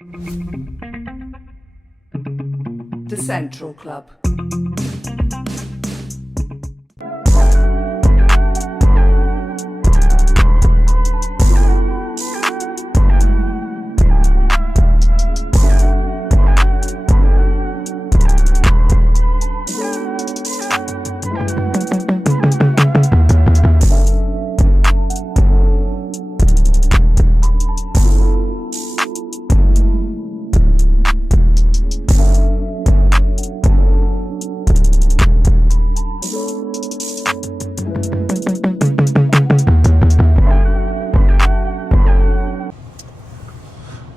The Central Club.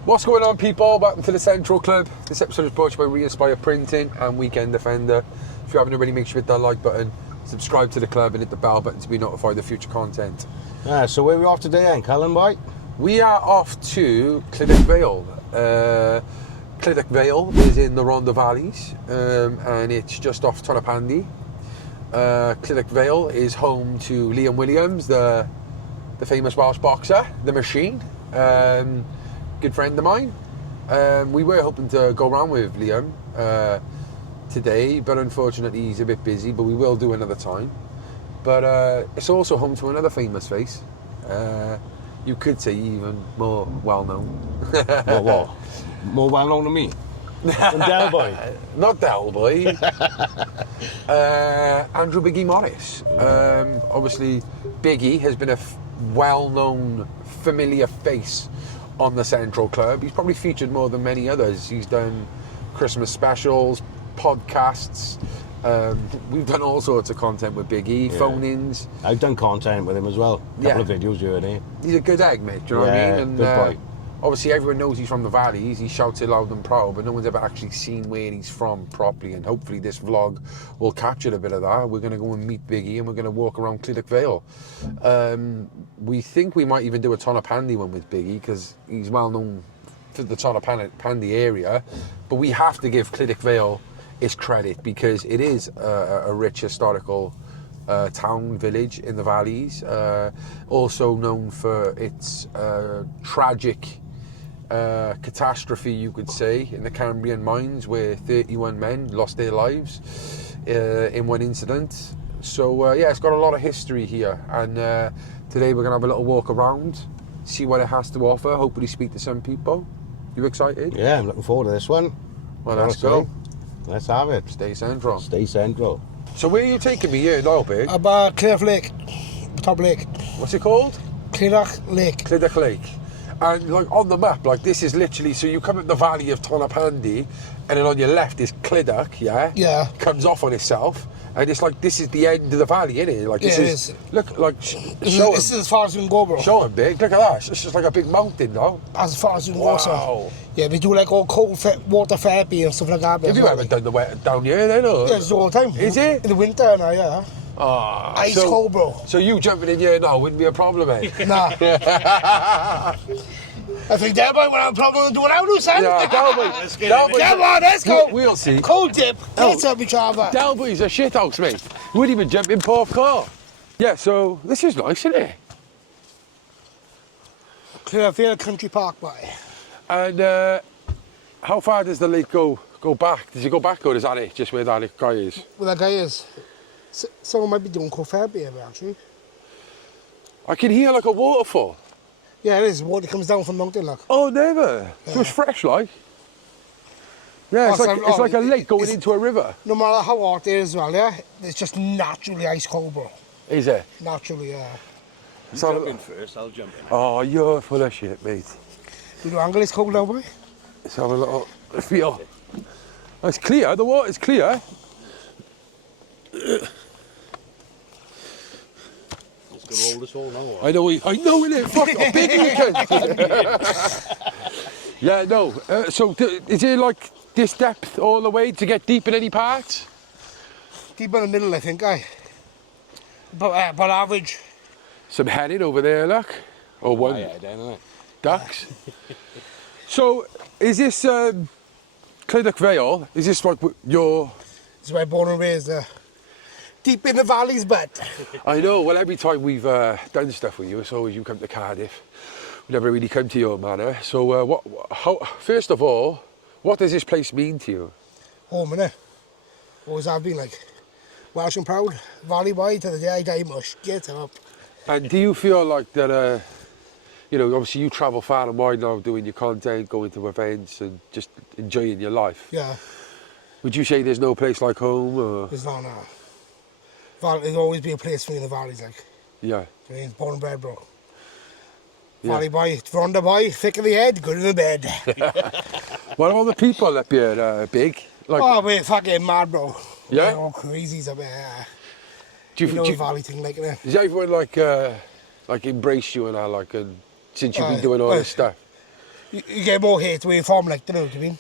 What's going on, people? Welcome to the Central Club. This episode is brought to you by Re-Inspire Printing and Weekend Defender. If you haven't already, make sure you hit that like button, subscribe to the club and hit the bell button to be notified of future content. So where are we off today then, Callum, boy? We are off to Clydach Vale. Clydach Vale is in the Rhondda Valleys and it's just off Tonypandy. Clydach Vale is home to Liam Williams, the famous Welsh boxer, the Machine. Good friend of mine. We were hoping to go around with Liam today, but unfortunately he's a bit busy, but we will do another time. But it's also home to another famous face. You could say even more well-known. What? More well-known than me? Than Del Boy? Not Del Boy. Andrew Biggie Morris. Obviously, Biggie has been a well-known, familiar face on the Central Club. He's probably featured more than many others. He's done Christmas specials, podcasts. We've done all sorts of content with Biggie, phone-ins. I've done content with him as well. A couple of videos here and there. He's a good egg, mate, do you know what I mean? And, good boy. Obviously, everyone knows he's from the Valleys. He shouts it loud and proud, but no one's ever actually seen where he's from properly. And hopefully this vlog will capture a bit of that. We're going to go and meet Biggie and we're going to walk around Clydach Vale. We think we might even do a Tonypandy one with Biggie because he's well known for the Tonypandy area. But we have to give Clydach Vale its credit because it is a rich historical town, village in the Valleys. Also known for its tragic catastrophe, you could say, in the Cambrian mines where 31 men lost their lives in one incident. So yeah, it's got a lot of history here, and today we're gonna have a little walk around, see what it has to offer, hopefully speak to some people. You excited? Yeah, I'm looking forward to this one. Well, let's go. Let's have it. Stay central. Stay central. So where are you taking me here now, Big? About Clydach Lake, top lake. What's it called? Clydach Lake. Clydach Lake. And like on the map, like this is literally, so you come up the valley of Tonypandy and then on your left is Clydach, yeah? Yeah. Comes off on itself. And it's like, this is the end of the valley, isn't it? Like, Yeah, this it is. Look, like, show This is as far as we can go, bro. Show him, Big. Look at that. It's just like a big mountain, though. As far as we can go, so. Wow. Yeah, we do like all cold water therapy and stuff like that. Have you ever done the wet down here then, or? Yeah, it's all the time. Is it? In the winter now, yeah. Ah, Ice cold, bro. So you jumping in here now wouldn't be a problem, eh? Nah. I think that boy when I'm probably doing out, son. Yeah, Let's get Delboy's Come on, let's go. We'll see. Cold dip. Let's help each other. Delboy's a shithouse, mate. Wouldn't even jump in Porth car. Yeah, so this is nice, isn't it? Clydach Vale Country Park, boy. And how far does the lake go back? Does it go back, or is that it, just where that guy is? Where that guy is. Someone might be doing cold therapy here, actually. I can hear like a waterfall. Yeah, it is. Water comes down from the mountain, look. Oh, never. So it's fresh, like? Yeah, it's like a lake going into a river. No matter how hot it is as well, yeah? It's just naturally ice cold, bro. Is it? Naturally, yeah. You jump in first, I'll jump in. Oh, you're full of shit, mate. Do the angle is cold now, boy? Let's have a little feel. Oh, it's clear, the water's clear. It's gonna roll this all now. I know, innit? Fuck, how big are you, cunt? Yeah, no. So, is it like this depth all the way to get deep in any parts? Deep in the middle, I think, aye. But average. Some heading over there, look. Or one. Yeah, then, Ducks. So, is this Clydach Vale? Is this like your... This is where I'm born and raised there. Deep in the valleys, but... I know, well, every time we've done stuff with you, it's always you come to Cardiff. never really come to your manor. So, first of all, what does this place mean to you? Home, innit? Always have been like Welsh and proud. Valley boy to the day I die mush. Get up. And do you feel like that, you know, obviously you travel far and wide now doing your content, going to events and just enjoying your life. Yeah. Would you say there's no place like home? Or? There's not now. There'll always be a place for me in the valleys, like. Yeah. I mean, born and bred, bro. Yeah. Valley boy, Rhondda boy, thick in the head, good in the bed. What about the people up here, Big? Like, Oh, we're fucking mad, bro. Yeah? We're all crazies up here. do You know do the valley thing, like, innit? does everyone like embrace you and that, like, and since you've been doing all this stuff? You get more hate where you're from, like, you know what I mean?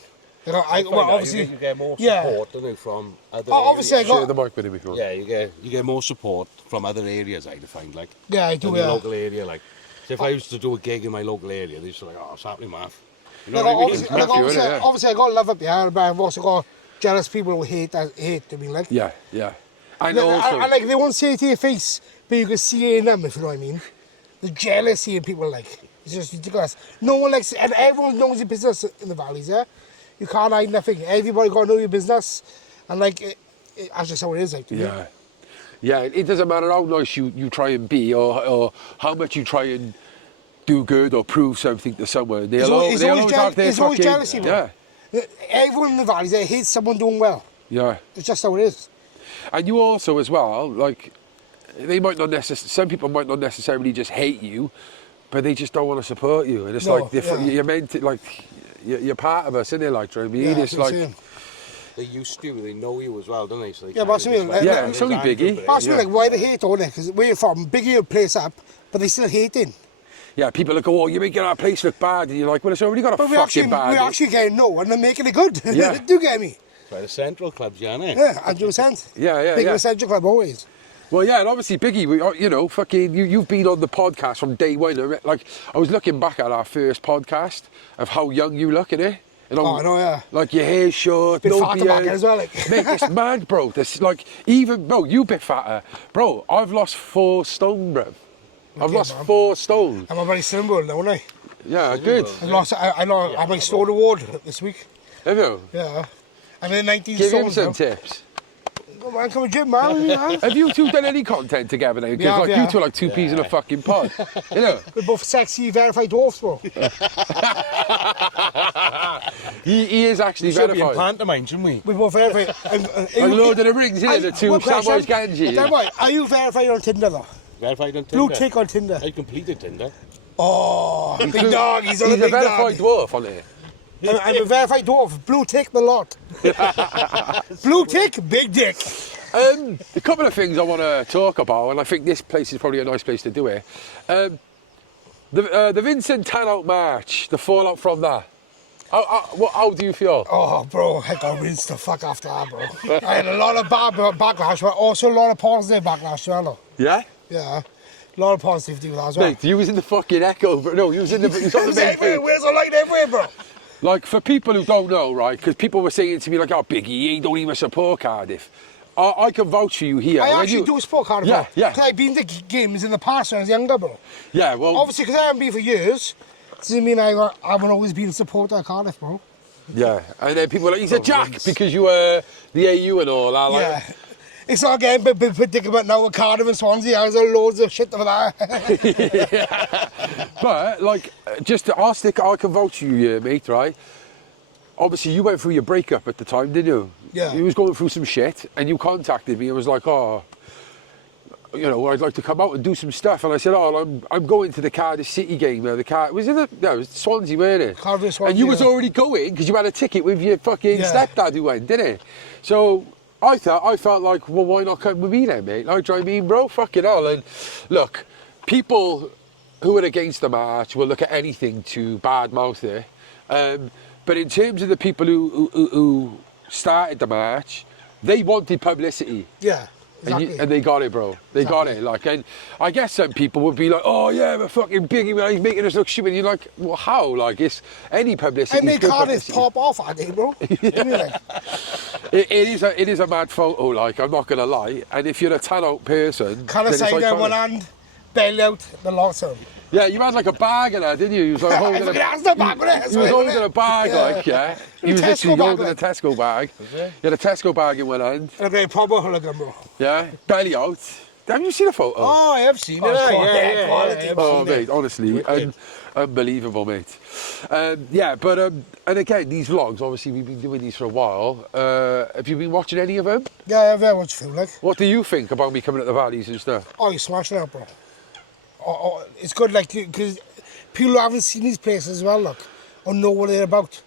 You know, obviously, you get more yeah. support, don't you, from other Obviously, areas. I Share got, the mic with him if you want. Yeah, you get more support from other areas, I find, like. yeah, I do, In your yeah. local area, like. So if I used to do a gig in my local area, they'd just be like, oh, it's happening, Math. You know Like, what I mean? obviously, I got love up here, but I've also got jealous people who hate, I mean, like. Yeah, yeah. And Like, also, I like, they won't say it to your face, but you can see it in them, if you know what I mean. The jealousy in people, like, it's just ridiculous. No one likes, and everyone knows your business in the valleys, yeah? You can't hide nothing. Everybody got to know your business, and like, that's just how it is, like. yeah. Yeah, it doesn't matter how nice you try and be or how much you try and do good or prove something to someone. They'll always have their it's always fucking... jealousy, bro. Yeah, Everyone in the valleys, they hate someone doing well. yeah. It's just how it is. And you also, as well, like, they might not necessarily... Some people might not necessarily just hate you, but they just don't want to support you. And it's No, like, you're meant to, like... You're part of us, isn't it? Like, do you know what I mean? Yeah, It's like... They used to, they know you as well, don't they? So they Yeah, but I mean, Yeah, it's only Biggie. Ask me, like, why they hate on it? Because where you're from, Biggie will place up, but they still hating. Yeah, people that go, oh, you're making our place look bad. And you're like, well, it's already got a But fucking bad... we're actually getting no, and they're making it good. Yeah. Do you get me? By the central clubs, yeah, innit? Yeah, 100%. Yeah, Big yeah. Central Club always. Well, yeah, and obviously, Biggie, you know, fucking, you've been on the podcast from day one. Like, I was looking back at our first podcast of how young you look, innit? And I know, yeah. Like, your hair's short, Bit no fatter back beard. as well, like. Mate, it's mad, bro. This, like, even, bro, you bit fatter. Bro, I've lost 4 stone, bro. I've lost man. 4 stone. I'm a very symbol, don't I? Yeah, good. I my store award this week. Have you? Yeah. I'm in 19 Give him stones some now. tips. Come on, come on, gym, man. Yeah. Have you two done any content together now? Because, Yeah, like, yeah. you two are like 2 peas in a fucking pod. You know? We're both sexy, verified dwarfs, bro. He is actually Should be in verified. pantomime, shouldn't we? We're both verified. Like Lord of the Rings, here, the two Samwise Gamgee. Tell me what, are you verified on Tinder, though? Verified on Tinder. Blue tick on Tinder. I completed Tinder. Oh, big dog. He's on He's a a big dog. verified dwarf on it. I'm a verified dwarf. Blue tick the lot. Blue tick, big dick. A couple of things I want to talk about, and I think this place is probably a nice place to do it. The Vincent Tannout March, the fallout from that. How do you feel? Oh, bro, I got rinsed the fuck after that, bro. I had a lot of bad backlash, but also a lot of positive backlash as well, though. Yeah? Yeah. A lot of positivity with that as well. Mate, you was in the fucking echo, but no, you was on the main thing. Where's the light everywhere, bro? Like, for people who don't know, right, because people were saying to me, like, oh, Biggie, he don't even support Cardiff. I can vouch for you here. I actually do support Cardiff, Yeah, bro. yeah. Because I've been to games in the past when I was younger, bro. Yeah, well... Obviously, because I haven't been for years, doesn't mean I haven't always been a supporter of Cardiff, bro. Yeah, and then people were like, he's a jack because you were the AU and all that. Like, Yeah. It's not getting a bit predicament now with Cardiff and Swansea. There's loads of shit over there. But, like, I can vouch for you here, mate, right? Obviously, you went through your breakup at the time, didn't you? Yeah. You was going through some shit, and you contacted me and was like, oh, you know, I'd like to come out and do some stuff. And I said, oh, I'm going to the Cardiff City game. It was Swansea, weren't it? Cardiff, Swansea, and you was yeah. already going because you had a ticket with your fucking stepdad who went, didn't it? So I felt like, well, why not come with me then, mate? Like, do you know what I mean, bro? Fucking hell. And look, people who are against the march will look at anything to badmouth it. But in terms of the people who started the march, they wanted publicity. Yeah, exactly. And they got it, bro. They got it. Like, and I guess some people would be like, "Oh yeah, but fucking Biggie, man, he's making us look stupid." And you're like, "Well, how? Like, it's any publicity." I made Cardiff pop off, I think, bro. It is a mad photo. Like, I'm not gonna lie. And if you're a tan out person, Kind of then it's side like on one hand, belly out the lot of them. Yeah, you had like a bag in there, didn't you? You was like holding That's the bag with it. you was holding a bag, like, yeah. You was Tesco literally bag, holding a like. Tesco bag. You had a Tesco bag in one end. And a great proper hooligan, bro. Yeah, belly out. Have you seen a photo? Oh, I have seen it. Yeah, quality. Oh, mate, honestly, unbelievable, mate. Yeah, but, and again, these vlogs, obviously, we've been doing these for a while. Have you been watching any of them? Yeah, very much feel like. What do you think about me coming at the valleys and stuff? Oh, you're smashing out, bro. It's good, like, because people haven't seen these places as well, look, or know what they're about.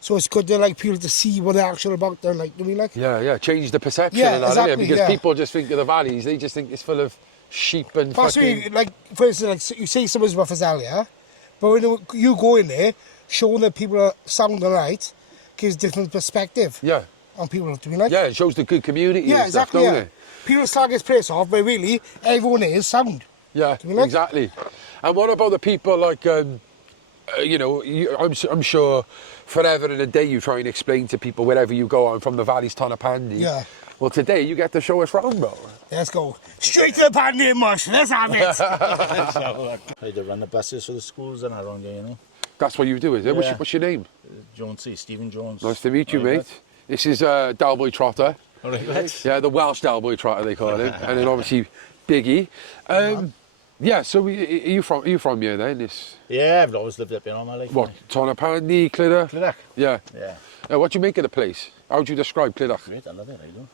So it's good to, like, people to see what they're actually about. They're like, do we like? Yeah, change the perception Yeah, of that, exactly, innit? Because yeah. people just think of the valleys, they just think it's full of sheep and Possibly, fucking... like, for instance, like, you say someone's rough as hell, yeah? But when you go in there, showing that people are sound alright, gives different perspective Yeah, on people, do we like? yeah, it shows the good community Yeah, and stuff, exactly, don't yeah. it? People slag his place off, but really, everyone is sound. Yeah, Do we like? exactly. And what about the people like, you know, I'm sure forever and a day you try and explain to people wherever you go, I'm from the valleys, Tonypandy. Yeah. Well, today you get to show us round, bro. Let's go. Straight to the pandy mush, let's have it. I had to run the buses for the schools and around here, you know. That's what you do, is it? Yeah. What's your name? Jonesy, Stephen Jones. Nice to meet you, All right, mate. This is Dalboy Trotter. All right, lads. Yeah, the Welsh Dalboy Trotter, they call him. And then obviously Biggie. Yeah, so are you from here then? Yeah, I've always lived up here all my life. What, Tonypandy, Clydach? Clydach? Yeah. Yeah. What do you make of the place? How would you describe Clydach? Great, I love it, I do.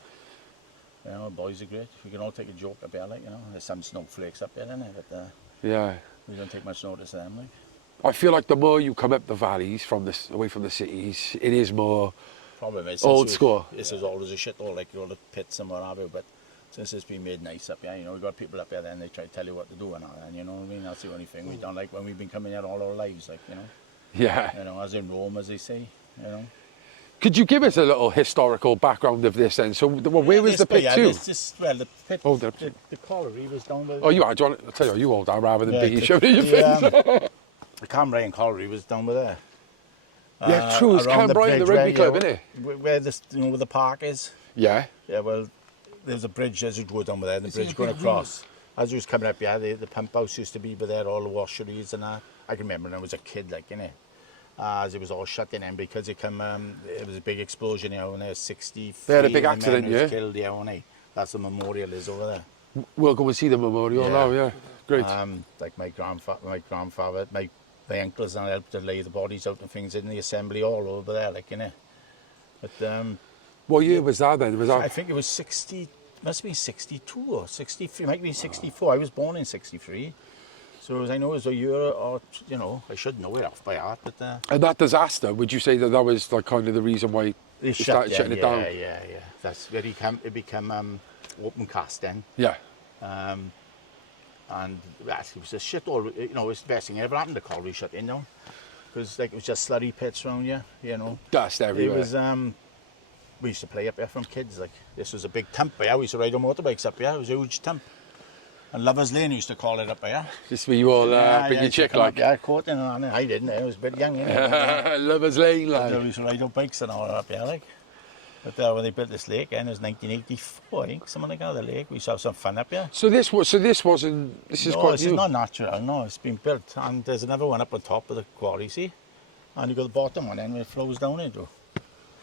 You know, the boys are great. We can all take a joke up here, like, you know. There's some snowflakes up here, isn't there? But Yeah. we don't take much notice of them, like. I feel like the more you come up the valleys away from the cities, it is more Problem is, old school. This is always a shithole, like all the pits and what have you, but since it's been made nice up here, you know, we've got people up here then they try to tell you what to do and all that, and you know what I mean? That's the only thing we don't like when we've been coming here all our lives, like, you know. Yeah. You know, as in Rome, as they say, you know. Could you give us a little historical background of this then? So, where was the pit to? It's just, well, the pit, Oh, the colliery was down by... Oh, you are. Do you want I'll tell you, you hold that rather than Yeah, Biggie the- showing your face. The Cambrian colliery was down by there. Yeah, true. It's Around Cambrian, the bridge rugby club, isn't it? Where this, you know, where the park is. Yeah. Yeah, well, there's a bridge as you go down there, and the Is it bridge a going big across. As you was coming up, yeah, the pump house used to be by there, all the washeries and that. I can remember when I was a kid, like, you know, as it was all shut in, and because it was a big explosion, you know, when there was 63 They had a big accident, men was yeah? killed, yeah, wasn't it? That's the memorial is over there. We'll go and see the memorial Yeah. now, yeah. Great. Like my grandfather, my uncles and I helped to lay the bodies out and things in the assembly hall over there, like, you know. But What year was that then? Was I that? think it was 60, must be 62 or 63, might be 64. I was born in 63. So I know it was a year or, you know, I should know it off by heart, but... And that disaster, would you say that was like kind of the reason why they started shutting it down? Yeah. That's where it became open cast then. Yeah. And actually it was a shit all, you know, it's the best thing ever happened, the colliery shut in, you know. Because like, it was just slurry pits around here, you know. Dust everywhere. It was, we used to play up here from kids, like, this was a big tump here, we used to ride on motorbikes up here, it was a huge tump. And Lovers Lane used to call it up here. Just where you all bring your chick like. Yeah, caught in and I didn't, I was a bit young, you know. Lovers Lane, We like. used to ride on bikes and all up here, like. But when they built this lake, and it was 1984, I think, something like that, the lake, we used to have some fun up here. So this is No, quite this new. is not natural, no, it's been built. And there's another one up on top of the quarry, see? And you got the bottom one, and it flows down into.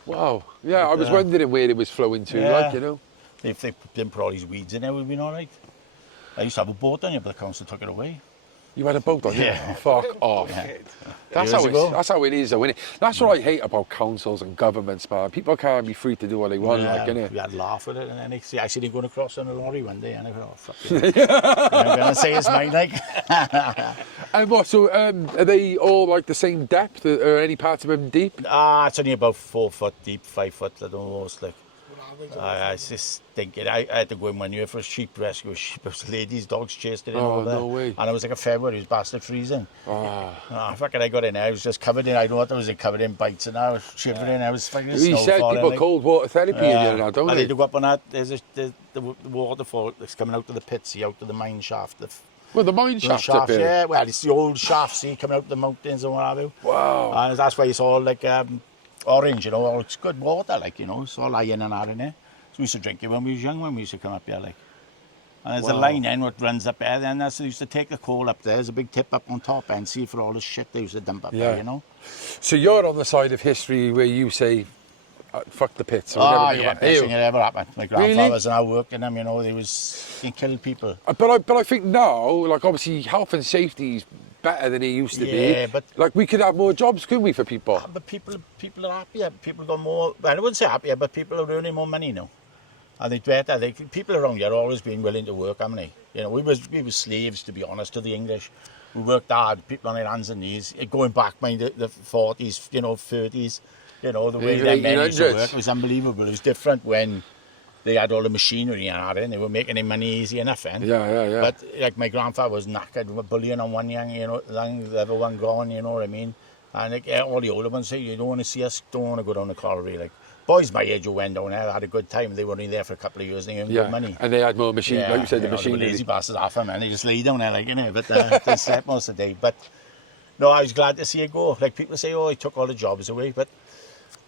Wow. Yeah, I was wondering where it was flowing to, Yeah. like, you know. If they didn't put all these weeds in there, we'd been all right. I used to have a boat on you, but the council took it away. You had a boat on you? Yeah. Fuck off. That's Years ago. that's how it is, though, isn't it? That's what I hate about councils and governments, man. People can't be free to do what they want, like, innit? We had a laugh with it, and then I seen him going across on a lorry one day, and I thought, oh, fuck you. I'm going to say it's mine, like. And what, so are they all like the same depth? Or any parts of them deep? It's only about 4 foot deep, 5 foot, I don't know, it's like. I was just thinking, I had to go in one year for a sheep rescue. There was ladies, dogs chased it in over there. No way. And it was like a February, it was bastard freezing. Fucking I got in there, I was just covered in, I don't know what I was covered in bites, and I was shivering, I was fucking You snow said falling, people like. cold water therapy in here now, don't I they? need to go up on that, there's the waterfall that's coming out of the pit, see, out of the mine shaft. Well, the mine The shaft up here. yeah, well, it's the old shaft, see, coming out of the mountains and what have you. Wow. And that's why it's all like orange, you know, all it's good water, like, you know, it's all iron and that in there. So we used to drink it when we was young, when we used to come up here, like. And there's a line then what runs up there. Then that's they used to take the coal up there. There's a big tip up on top and see for all the shit they used to dump up there, you know. So you're on the side of history where you say, fuck the pits. Or Oh, whatever. yeah, best thing that ever happened. My grandfathers and I worked in them, you know, they killed people. But I think now, like obviously health and safety is better than it used to be. Yeah, but like we could have more jobs, couldn't we, for people? But people are happier. People got more, well, I wouldn't say happier, but people are earning more money now. I think better. People around here always been willing to work, haven't they? You know, we was slaves, to be honest, to the English. We worked hard, people on their hands and knees. Going back, mind the 40s, you know, 30s, you know, the way Even that men used to 1800s. work was unbelievable. It was different when they had all the machinery and they were making their money easy enough, eh? Yeah. But like my grandfather was knackered, we were bullying on one young, you know, the other one gone, you know what I mean? And like, all the older ones say, you don't want to see us, don't want to go down the colliery, like. Boys my age who went down there had a good time. They were only there for a couple of years and they earned good money. And they had more machine, like you said, the The machinery. lazy bastards off them, man. They just lay down there, like, you know, but they slept most of the day. But no, I was glad to see it go. Like people say, oh, he took all the jobs away, but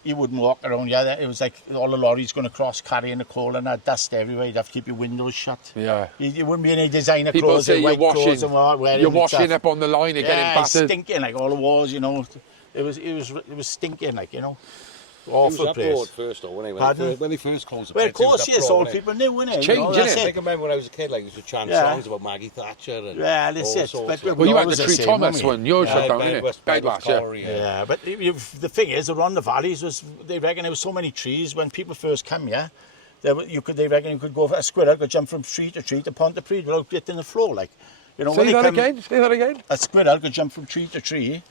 you wouldn't walk around. Yeah, it was like all the lorries going across carrying the coal and that dust everywhere. You'd have to keep your windows shut. Yeah. You wouldn't be any designer People clothes, say white clothes and what, wearing you're and washing stuff. up on the line and getting Yeah, battered. stinking like all the walls, you know. It was stinking like, you know. He was Awful abroad place. first though, wasn't he? Pardon? When they first closed the Well, of pits, he was course, yes, abroad, all wasn't he? people knew, innit? It's You know, changed, that's innit? I it. think I remember when I was a kid, like, used to chant Yeah. songs about Maggie Thatcher and Yeah, that's all it. sorts But of- Well, you had always the the Tree same, Thomas weren't we? one. Yours shut down, innit? Bedwars Bedwars, yeah. Colliery, Yeah, but the thing is, the Rhondda Valleys they reckon there was so many trees when people first come here. They reckon you could go for a squirrel, could jump from tree to Pontypridd without getting the floor, like, you know. Say that again. A squirrel could jump from tree to tree,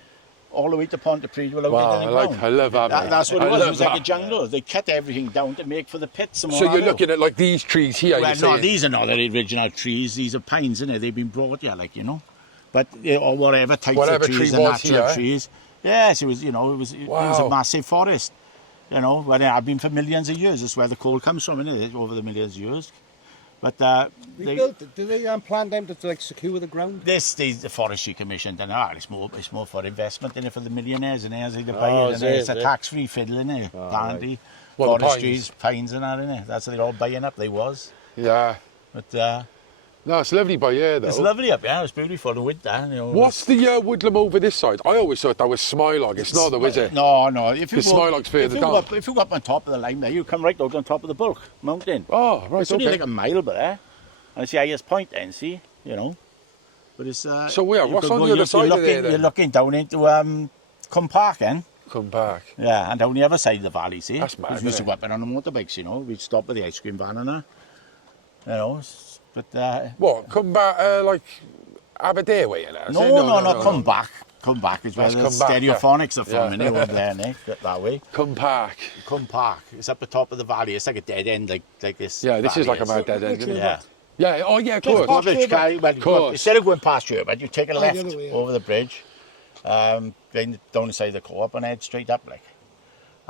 all the way to Pontypridd without Wow, getting the ground. I love that, mate. That's what I it was. love It was like a that. jungle. They cut everything down to make for the pits and all So that. you're looking at like these trees here. Well, you're no, saying. these are not the original trees. These are pines, innit? They've been brought here, like, you know. But or whatever types Whatever of trees, tree the was natural here. trees. Yes, it was. You know, it was Wow. a massive forest. You know, where it had been for millions of years. That's where the coal comes from, innit? Over the millions of years. But Did they plant them to like secure the ground? this is the forestry commission. Then it's more for investment in it for the millionaires and heirs. They buy Oh, it, is and it, it's a is it? tax-free fiddle, innit? Planty, What, the forestries, pines and that, innit? That's what they're all buying up. They was. Yeah. But No, it's lovely by here, though. it's lovely up here. It's beautiful in winter. You know, What's the woodland over this side? I always thought that was Smilog. It's not, though, is it? No. If you Because Smilog's further down. If you go up on top of the line there, you come right out on top of the bulk mountain. Oh, right, It's only okay. like a mile, but there. And it's the highest point then, see, you know. But it's So where? you What's could on go- the other you're side of looking, there, then? You're looking down into Cum Park, then. Come back. Yeah, and down the other side of the valley, see. That's mad, 'Cause we used to innit? go up and on the motorbikes, you know. We'd stop with the ice cream van and that. You know, but What? Come back, like Aberdare way, you know? no, Come Back. Come Back is where That's the Come Back, yeah. stereophonics are from, Yeah. innit, over there, Nick, that way. Come back. Cum Park. It's up the top of the valley. It's like a dead end, like this. Yeah, this is valley like a mad dead end, isn't it? Yeah. Yeah, oh yeah, of Just course. past Bridge, Sherwood. well, Course. instead of going past Sherwood, you take a the left other way, yeah. over the bridge, then down the side of the co-op and head straight up, like.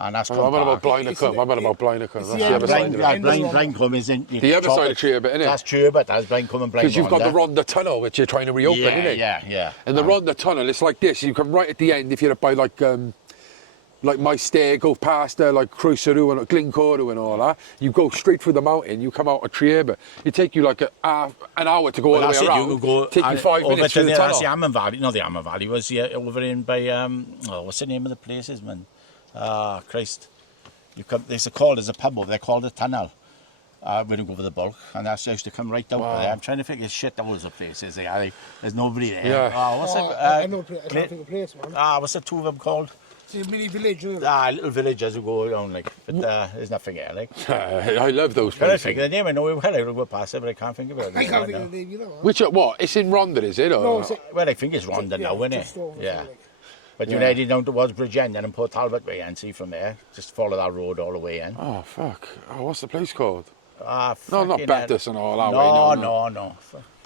And that's I'm Cum on about Park. Blindacum. I'm on about Blindacum. That's the the end other of side of it. Blind Cum is in The other side of Sherwood, innit? That's Sherwood, that's Blind Cum and Blind Because you've got the Rhondda. Rhondda Tunnel, which you're trying to reopen, Yeah, innit? yeah. And the Rhondda Tunnel, it's like this. You come right at the end if you're up by like my stair, go past there, like Cruiseroo and Glencorru and all that. You go straight through the mountain. You come out of Treeba. It take you like an hour to go all the way That's it, around. you go Take you 5 over minutes to through the That's the tunnel. Amman Valley. No, the Amman Valley was over in by what's the name of the places, man? Ah, Christ. There's a pub over there called the Tunnel. We don't go for the bulk, and that's used to come right down there. I'm trying to figure shit. That was the places. There's nobody there. Yeah. Oh, what's I know, I don't think a place, man. what's the two of them called? It's a mini village, isn't it? Little villages who go around, like, but there's nothing here, like. I love those Can I places. think of the name? I know we had to go past it, but I can't think of it. I can't think of the name either, man. Which, what? It's in Rhondda, is it? Or? No, it's Well, I think it's Rhondda now, isn't it? just over Yeah. there, like. But you're heading down towards Bridgend and Port Talbot way and see from there. Just follow that road all the way in. Oh, fuck. Oh, what's the place called? Ah, No, not fucking Baptist and all that way. No.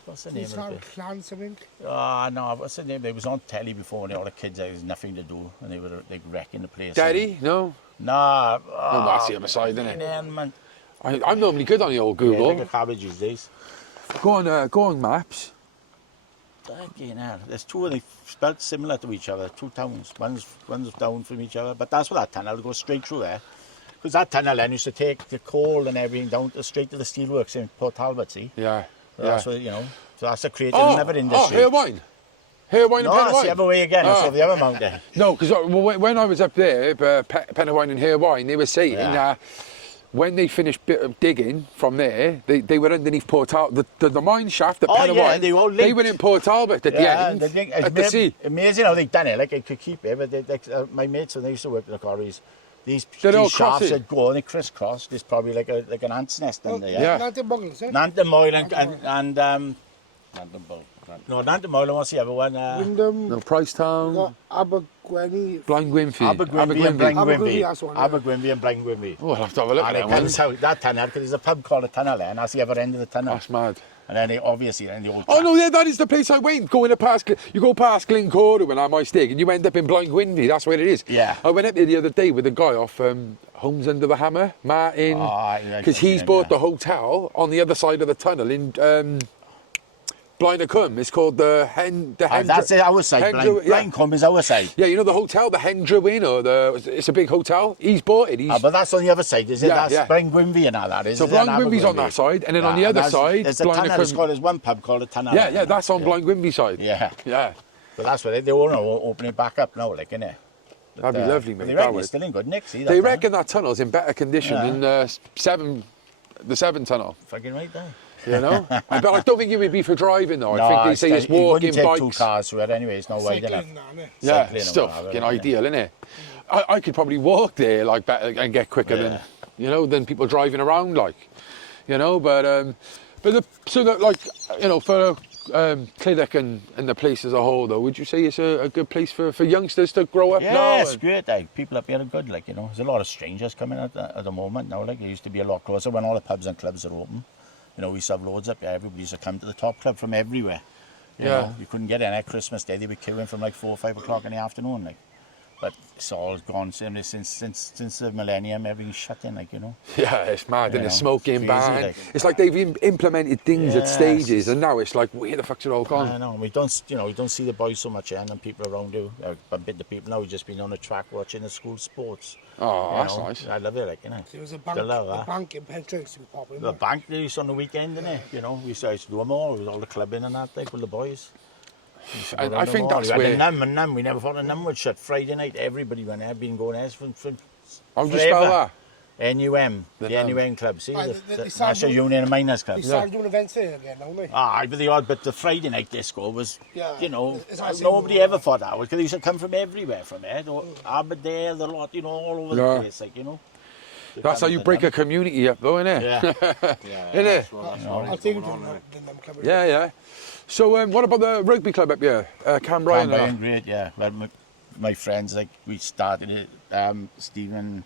What's the name It's of not it? clans, I think. No, what's the name? They was on telly before and all the kids had nothing to do and they were like wrecking the place. Daddy? No? Nah. No, that's the other side, isn't it? Yeah, man. I'm normally good on the old Yeah, Google. like a cabbage these days. Go on maps. Fucking hell. There's two of them spelled similar to each other, two towns. One's down from each other, but that's where that tunnel goes straight through there. Because that tunnel then used to take the coal and everything down straight to the steelworks in Port Talbot, see? Yeah. That's what, you know. So that's a creative in every industry. Hair wine. Hair wine No, and pen that's wine. the other way again. That's over the other mountain. No, because when I was up there, pen wine and hair wine, they were saying when they finished digging from there, they were underneath Port Talbot. The mine shaft, the pen wine, they all they linked. were in Port Talbot at the end, at the sea. Amazing how they done it. Like, they could keep it, but my mates, when they used to work in the quarries, these all shafts crossing. that go and they crisscross. There's probably like an ant's nest in there. Yeah. Nanty Buggles, eh? Nantamoyle and Nantamoyle, what's the other one? Wyndham, No, Pricetown, got Abergwenny. Blaengwynfi. Abergwynfi and Abergwynfi, that's Blaengwynfi. one, yeah. Abergwynfi and Blaengwynfi. Oh, I'll have to have a look And at it that one. comes out that tunnel, because there's a pub called the Tunnel there, and that's the other end of the tunnel. That's mad. And then obviously in the old Oh no, yeah, that is the place I went. You go past Glencordu and I'm my stick, and you end up in Blaengwynfi. That's where it is. Yeah. I went up there the other day with a guy off Homes Under the Hammer, Martin, because he's bought the hotel on the other side of the tunnel in Blaenacwm. It's called the that's our side. Blaenacwm is our side. Yeah, you know the hotel, the Hendrewin, it's a big hotel. He's bought it. But that's on the other side, is it? Yeah, That's Blaengwynfi and all that, is So it? Blaengwynfi's on that side, and then on the other side, there's a tunnel. There's one pub called the Tunnel. Yeah, that's on Blaengwynfi side. Yeah. Yeah. But that's where they all open it back up now, like, innit? That'd be lovely, mate. They that reckon would. it's still in good nick, see? They reckon that tunnel's in better condition than the Seven tunnel. Fucking right there. You know? But I don't think it would be for driving though. No, I think they say it's walking, wouldn't take bikes. 2 cars through it anyway, it's not wide enough. Cycling, innit? Yeah, Cycling or still whatever, fucking yeah. ideal, isn't it? I could probably walk there like better and get quicker than than people driving around like, you know. But for Clydach and the place as a whole though, would you say it's a good place for youngsters to grow up Yeah, now? it's great. Like, people up here are good. Like, you know, there's a lot of strangers coming at the moment now. Like, it used to be a lot closer when all the pubs and clubs are open. You know, we used to have loads up here. Everybody used to come to the top club from everywhere. You know, you couldn't get in at Christmas Day. They were queuing from like 4 or 5 o'clock in the afternoon. Like, but it's all gone since the millennium. Everything's shut in. Like, you know. Yeah, it's mad, and it's know, smoking crazy, ban. like. It's like they've implemented things at Yes. stages, and now it's like, where the fuck's it all gone? I know. We don't see the boys so much here, and people around you. A bit the people now. We've just been on the track watching the school sports. Oh, You that's know, nice. I love it. Like, you know. There was a Still love bank, that. bank in Pentrace was popping. The bank they used on the weekend, didn't it? You know, we used to do them all. With all the clubbing and that, like, with the boys. And I think that's we had where. the Num. We never thought the Num would shut. Friday night, everybody went there. Been going there from How do you spell that? NUM, the Num. NUM club. See, Aye, the they started National doing- Union of Miners Club. They started doing events there again, don't they? But the Friday night disco was, Yeah, you know, it's like nobody saying- ever thought that was, because they used to come from everywhere from there. Aberdare, the lot, you know, all over Yeah. the place, like, you know. That's how you break a community up, though, innit? Yeah. Isn't it? I think the Num Club. Yeah, yeah. So, what about the rugby club up here? Cambrian. Cambrian, great, yeah. Well, my friends, like, we started it, Stephen,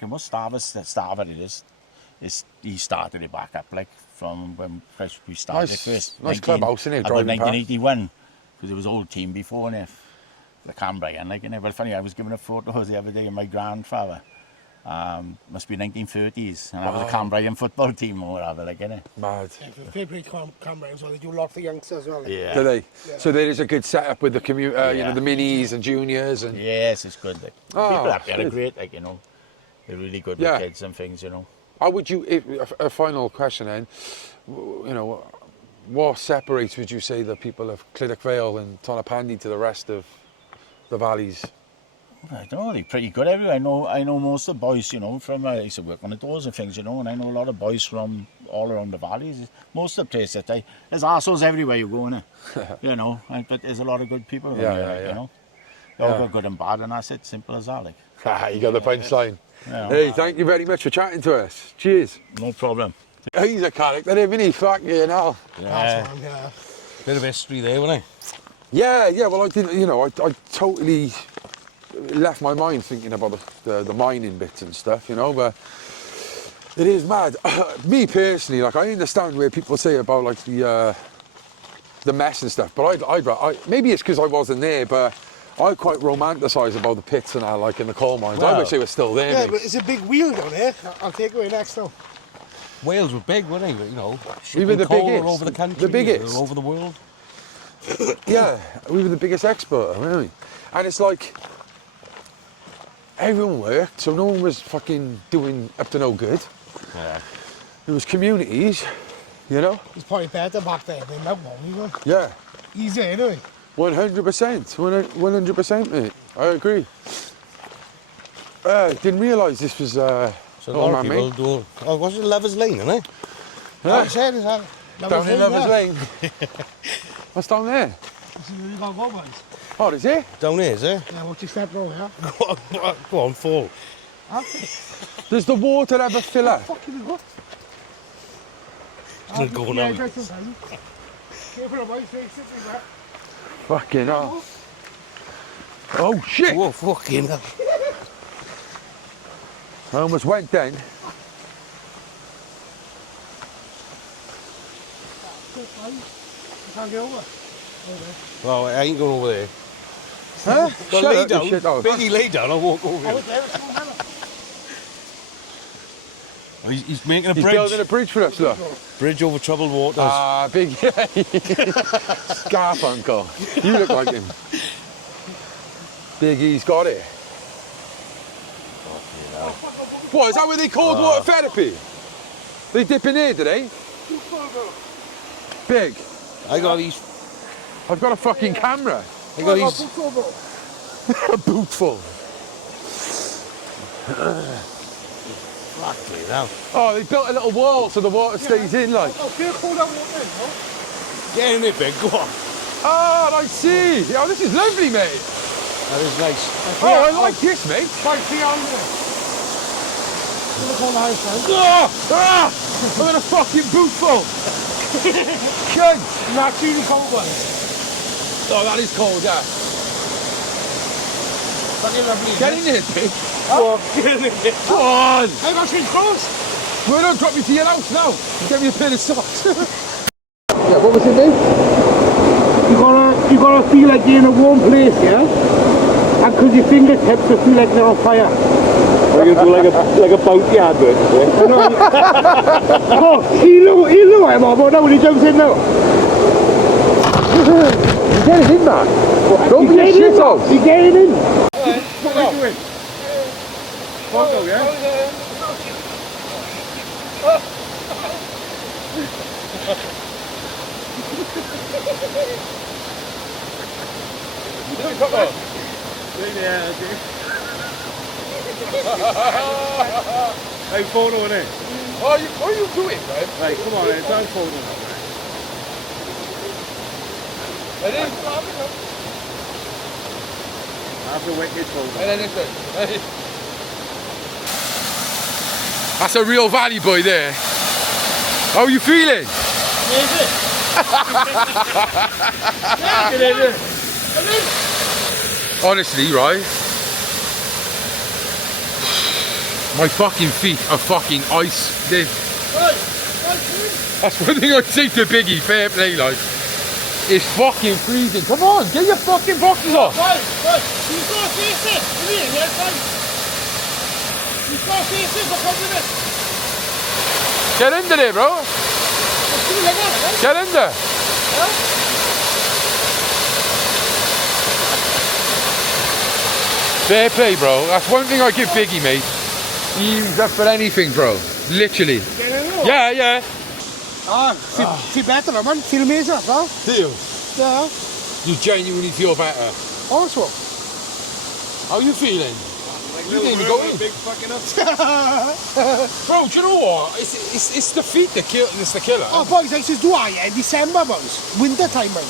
what Starver it is, he started it back up, like, from when we started Nice- it first. nice clubhouse, innit, About driving past. 1981, because there was an old team before, innit, the Cambrian, like, innit. But funny, I was given a photo the other day of my grandfather. Must be 1930s, and I was a Cambrian football team or whatever, like, innit. Mad. They play Cambrian, so they do a lot for youngsters as well. Like. Yeah. Do they? So there is a good setup with the you know, Yeah. the minis and juniors and. Yes, it's good. Like, Oh, people up there are good. great, like, you know. They're really good Yeah. with kids and things, you know. How would you? A final question then. You know, what separates? Would you say the people of Clydach Vale and Tonypandy to the rest of the valleys? I don't know, they're pretty good everywhere. I know most of the boys, you know, from, I used to work on the doors and things, you know, and I know a lot of boys from all around the valleys. Most of the places, there's arseholes everywhere you go, innit? You know, but there's a lot of good people around there, like, you know. They all got good and bad, and that's it, simple as that, like. You got the punchline. Yeah. Hey, thank you very much for chatting to us. Cheers. No problem. He's a character, isn't he? Fuck you now. That's one, yeah. Bit of history there, wasn't Yeah, well, I didn't, you know, I totally left my mind thinking about the mining bits and stuff, you know, but it is mad. Me personally, like, I understand where people say about, like, the mess and stuff, but maybe it's because I wasn't there, but I quite romanticise about the pits and that, like, in the coal mines. I Well, wish they were still there, Yeah, mate. but it's a big wheel down there. I'll take away next now. Wales were big, weren't they? You know, We were the shipping coal biggest. all over the country, The biggest. all over the world. Yeah, we were the biggest exporter, weren't we? And it's like, everyone worked, so no one was fucking doing up to no good. Yeah. There was communities, You know? It's probably better back there than that one, you know? Yeah. Easy anyway. 100%. 100%, mate. I agree. Didn't realise this was. So a lot of people do. Oh, what's it? Lovers Lane, isn't it? Yeah. I said, Down in Lovers Lane. What's down there? This is where you got to go, boys. Oh, is it? Down here, is it? Yeah, watch your step bro, yeah? Go on, fall. Does the water ever fill up? Fuck you, go. It's going now. Careful of my face, sitting there. Fucking hell. Oh, shit! Whoa, fucking hell. I almost went then. You can't get over. Well, I ain't going over there. Huh? Well, Shut lay up, you down. shit hole. Biggie, lay down. I'll walk over I here. was there, it's so mellow. He's making a He's bridge. building a bridge for us, look. Bridge over troubled waters. Ah, big Scarf uncle. You look like him. Biggie's got it. What, is that what they called water therapy? They dip in here, do they? Big. I got these. I've got a fucking camera. I got these. A boot full. Fucking hell. Oh, they built a little wall so the water stays in, like. Oh, feel cold out water, no? Get in there, big. Go on. Oh, I see. Oh, this is lovely, mate. That is nice. Oh, I like this, mate. 5 feet under. Gonna call the house, right? Ah! I'm in a fucking boot full. Cunt. Not too cold, boys. Oh, that is cold, yeah. Fucking lovely. Get in there, bitch. Get in there. Go on. I got change clothes. Well, don't drop me to your house now. Get me a pair of socks. Yeah, what was it, mate? You gotta feel like you're in a warm place, yeah? And because your fingertips will feel like they're on fire. Are you do like a bounty advert? Oh, he knew what I'm on about now when he jumps in now. You get it in, man. Don't be a shit out. He's getting in. What are you doing? Pongo, yeah? Hey, photo in it. What are you doing, man? Hey, come on, it's on photo. Ready? After wicked photo. And then this way. That's a real valley boy there. How are you feeling? Honestly, right? My fucking feet are fucking ice. That's one thing I'd say to Biggie, fair play, like. It's fucking freezing. Come on, get your fucking boxes off. You've got to face it. Come here, yeah, fine. You've got to face it, but come with it. Get into there, bro. Get in there. Fair play, bro. That's one thing I give Biggie, mate. He's up for anything, bro. Literally. Yeah, yeah. Feel better, man. Feel amazing, bro. Do you? Yeah. You genuinely feel better. Also. How you feeling? You didn't even go in. Big fucking up. Bro, do you know what? It's the feet that kill. It's the killer. Oh, boys, I used to do I in December, boys. Winter time, man.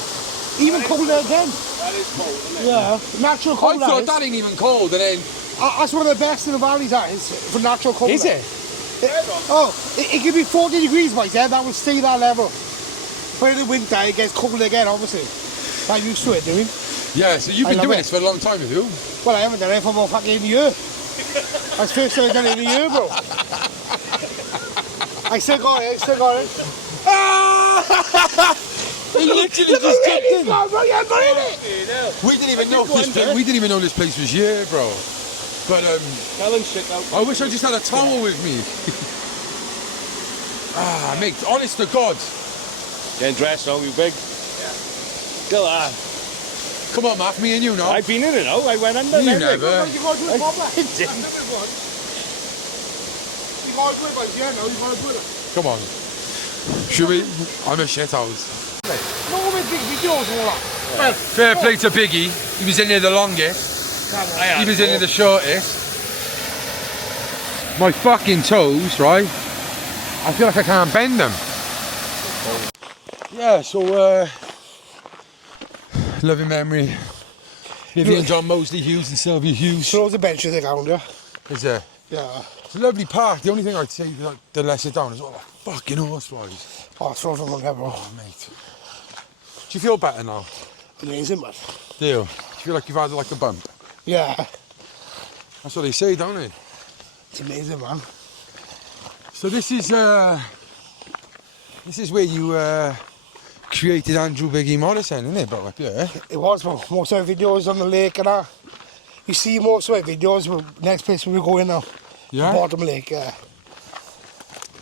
Even colder again. That is cold, isn't it? Yeah. Natural I cold. thought that ain't even cold, and then That's one of the best in the valleys, that is, for natural cold. is it? It could be 40 degrees, boys, yeah? That will stay that level. But in the winter, it gets colder again, obviously. I'm used to it, do you mean? Yeah. So you've been I love doing it. this for a long time, have you? Well, I haven't done it for about fucking a year. That's the first time I've done it in a year, bro. I still got it, He literally just jumped in. Bro, yeah, got in it. We didn't even know this place was here, bro. But Tell him shit out. I wish I just had a towel with me. Mate, honest to God. Getting dressed now, you big. Yeah. Go on. Come on, Matt, me and you now. I've been in it now. I went under. You and never. everything. You got to do it proper. I didn't. You got to do it, boys, yeah, no, you got to do it. Come on. Should we? I'm a shithouse. No with big videos and all that. Well, Fair play to Biggie. He was in there the longest. He was in there the shortest. My fucking toes, right? I feel like I can't bend them. Yeah, so loving memory. Vivian John Mosley Hughes and Sylvia Hughes. loads of benches around here. Is there? Yeah. It's a lovely park. The only thing I'd say like, to let it down is all the fucking horse rides. Oh, it's from one bro. Oh, mate. Do you feel better now? Amazing, man. Do you? Do you feel like you've had like a bump? Yeah. That's what they say, don't they? It's amazing, man. So this is where you created Andrew Biggie Morrison, isn't it, bro? Up here? It was, bro. Most of the videos on the lake and that. You see most of the videos, next place we're going now. Yeah? The bottom lake, yeah.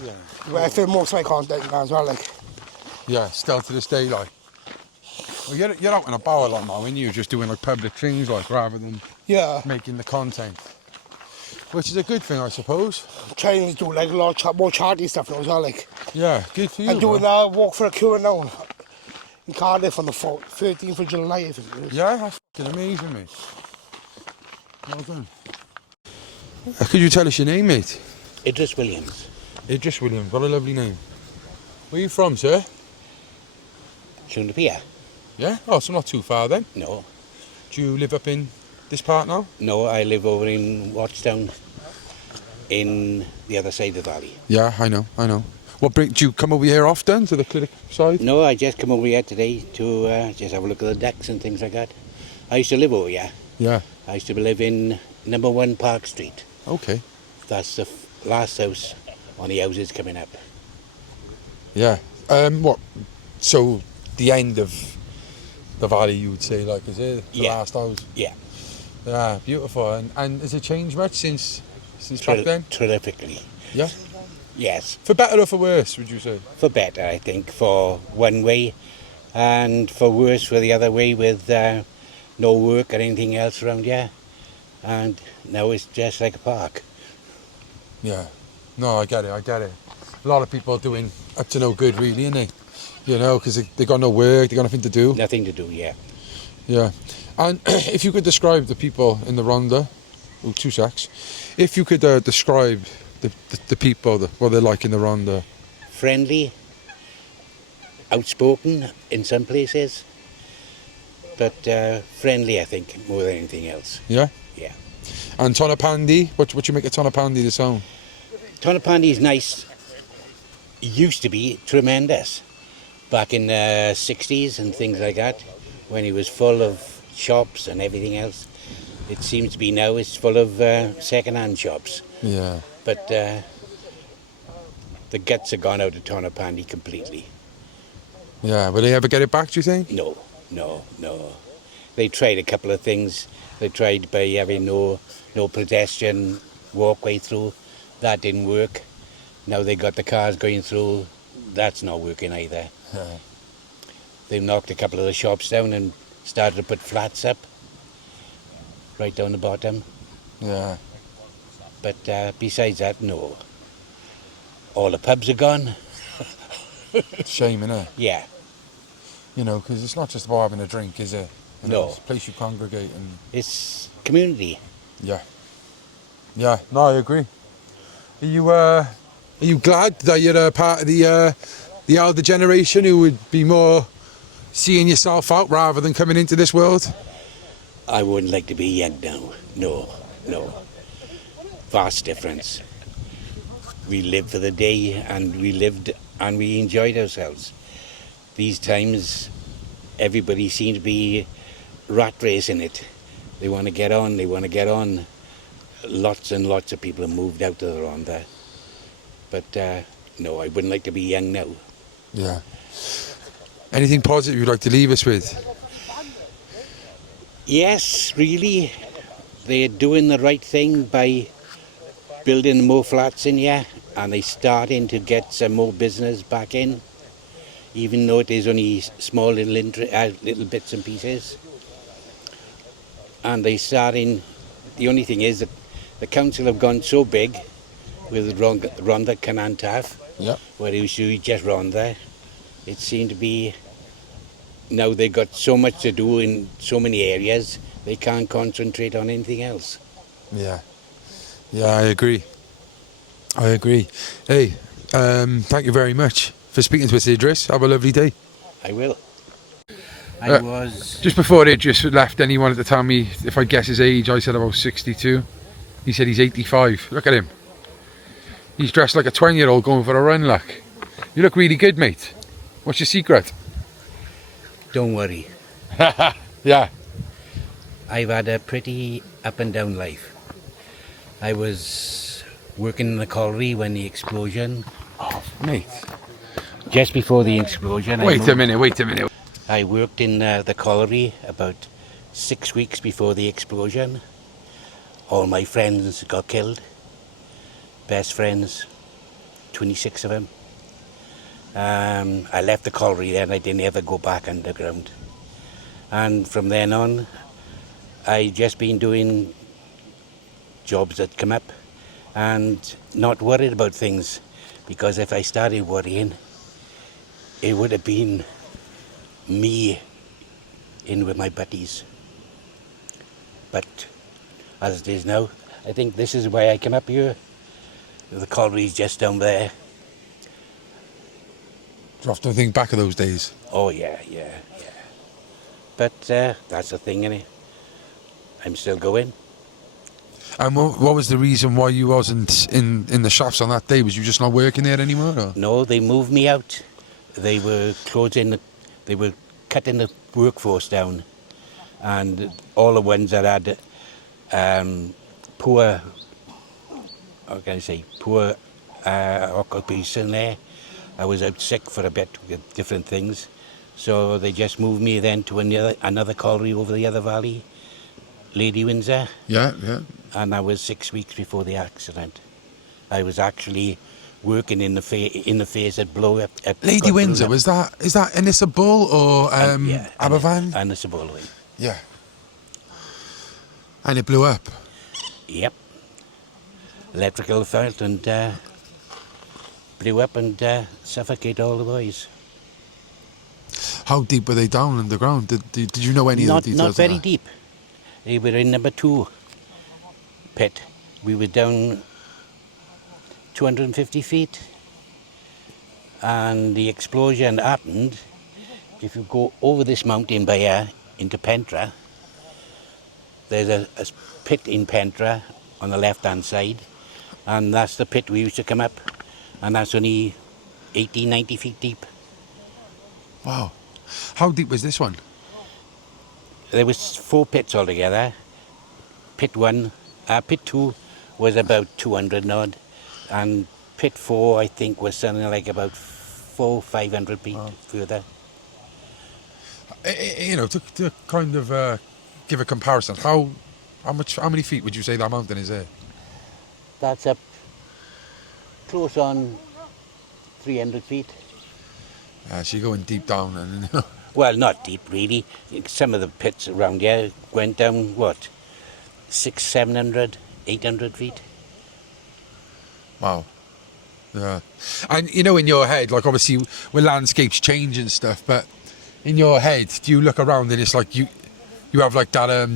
Yeah. Where I film most of my content now as well, like. Yeah, still to this day, like. Well, you're out in a bar a lot now, and you're just doing like public things, like, rather than Yeah. making the content. Which is a good thing, I suppose. I'm trying to do like a lot of more charity stuff now as well, like. Yeah, good for you. I'm doing bro. that walk for a cure now in Cardiff on the 13th of July, I think it is. Yeah, that's fucking amazing, mate. Well done. Could you tell us your name, mate? Idris Williams, Idris Williams, what a lovely name. Where are you from, sir? Tonypandy. Yeah? Oh, so not too far then. No, Do you live up in this part now? no, I live over in Watchtown, in the other side of the valley. Yeah, I know. Do you come over here often to the Clydach side? No, I just come over here today to just have a look at the ducks and things like that. I used to live over here. Yeah. I used to live in number 1 Park Street. Okay. That's the last house on the houses coming up. Yeah. What? So the end of the valley, you would say, like, is it the Yeah. last house? Yeah, Yeah, beautiful. And has it changed much since back then? terrifically. Yeah. Yes, For better or for worse, would you say? for better, I think, for one way, and for worse for the other way with no work or anything else around here. And now it's just like a park. Yeah. No, I get it. A lot of people are doing up to no good, really, isn't they? You know, because they got no work, they got nothing to do. Nothing to do, yeah. Yeah. And if you could describe the people in the Rhondda, oh, 2 secs. If you could describe the people, what they're like in the Rhondda. Friendly, outspoken in some places, but friendly, I think, more than anything else. Yeah? Yeah. And Tonypandy, what you make of Tonypandy the song? Tonypandy is nice. Used to be tremendous back in the 60s and things like that, when it was full of shops and everything else. It seems to be now it's full of second-hand shops. Yeah. But the guts are gone out of Tonypandy completely. Yeah, will they ever get it back, do you think? No. They tried a couple of things. They tried by having no pedestrian walkway through. That didn't work. Now they got the cars going through. That's not working either. Yeah. They've knocked a couple of the shops down and started to put flats up right down the bottom. Yeah. But besides that, no. All the pubs are gone. Shame, innit? Yeah. You know, because it's not just about having a drink, is it? You know, No. It's a place you congregate and... It's community. Yeah. Yeah, no, I agree. Are you glad that you're a part of the elder generation who would be more seeing yourself out rather than coming into this world? I wouldn't like to be young now. No. Vast difference. We lived for the day and we lived and we enjoyed ourselves. These times, everybody seems to be rat racing it. They want to get on. Lots and lots of people have moved out of the Rhondda. But no, I wouldn't like to be young now. Yeah. Anything positive you'd like to leave us with? Yes, really. They're doing the right thing by building more flats in here, and they're starting to get some more business back in, even though it is only small little bits and pieces. And they're starting, the only thing is that the council have gone so big with Rhondda Canantaf Yeah. where it used to be just Rhondda. It seemed to be, now they've got so much to do in so many areas, they can't concentrate on anything else. Yeah. Yeah, I agree. Hey, thank you very much for speaking to us, Idris. Have a lovely day. I will. I Uh, was... Just before Idris left, then he wanted to tell me if I guess his age. I said about 62. He said he's 85. Look at him. He's dressed like a 20-year-old going for a run, look. You look really good, mate. What's your secret? Don't worry. Yeah. I've had a pretty up and down life. I was working in the colliery when the explosion... Oh, mate. Just before the explosion... Wait a minute. I worked in the colliery about 6 weeks before the explosion. All my friends got killed. Best friends, 26 of them. I left the colliery then, I didn't ever go back underground. And from then on, I just been doing jobs that come up and not worried about things, because if I started worrying, it would have been me in with my buddies. But as it is now, I think this is why I came up here. The colliery's just down there. Do you often think back of those days? Oh yeah. But that's the thing, innit? I'm still going. And what was the reason why you wasn't in the shops on that day? Was you just not working there anymore? Or? No, they moved me out. They were they were cutting the workforce down, and all the ones that had poor, how can I say, poor occupation there. I was out sick for a bit with different things, so they just moved me then to another colliery over the other valley, Lady Windsor. Yeah. And I was 6 weeks before the accident. I was actually working in the phase that blew up. Lady Windsor, is that Anissa Bull or yeah, Aberfan? Anissa Bull. Yeah. And it blew up? Yep. Electrical fault and blew up and suffocated all the boys. How deep were they down underground? Did you know any of the details? Not very deep. They were in number 2 pit. We were down 250 feet. And the explosion happened. If you go over this mountain by here into Pentra, there's a pit in Pentra on the left-hand side. And that's the pit we used to come up. And that's only 80, 90 feet deep. Wow. How deep was this one? There was 4 pits altogether. Pit 2 was about 200 odd, and pit 4 I think was something like about 500 feet further. You know, to kind of give a comparison, how many feet would you say that mountain is there? That's up close on 300 feet. So you're going deep down, and Well, not deep really. Some of the pits around here went down, 600, 700, 800 feet. wow. Yeah. And you know, in your head, like obviously with landscapes change and stuff, but in your head, do you look around and it's like you have like that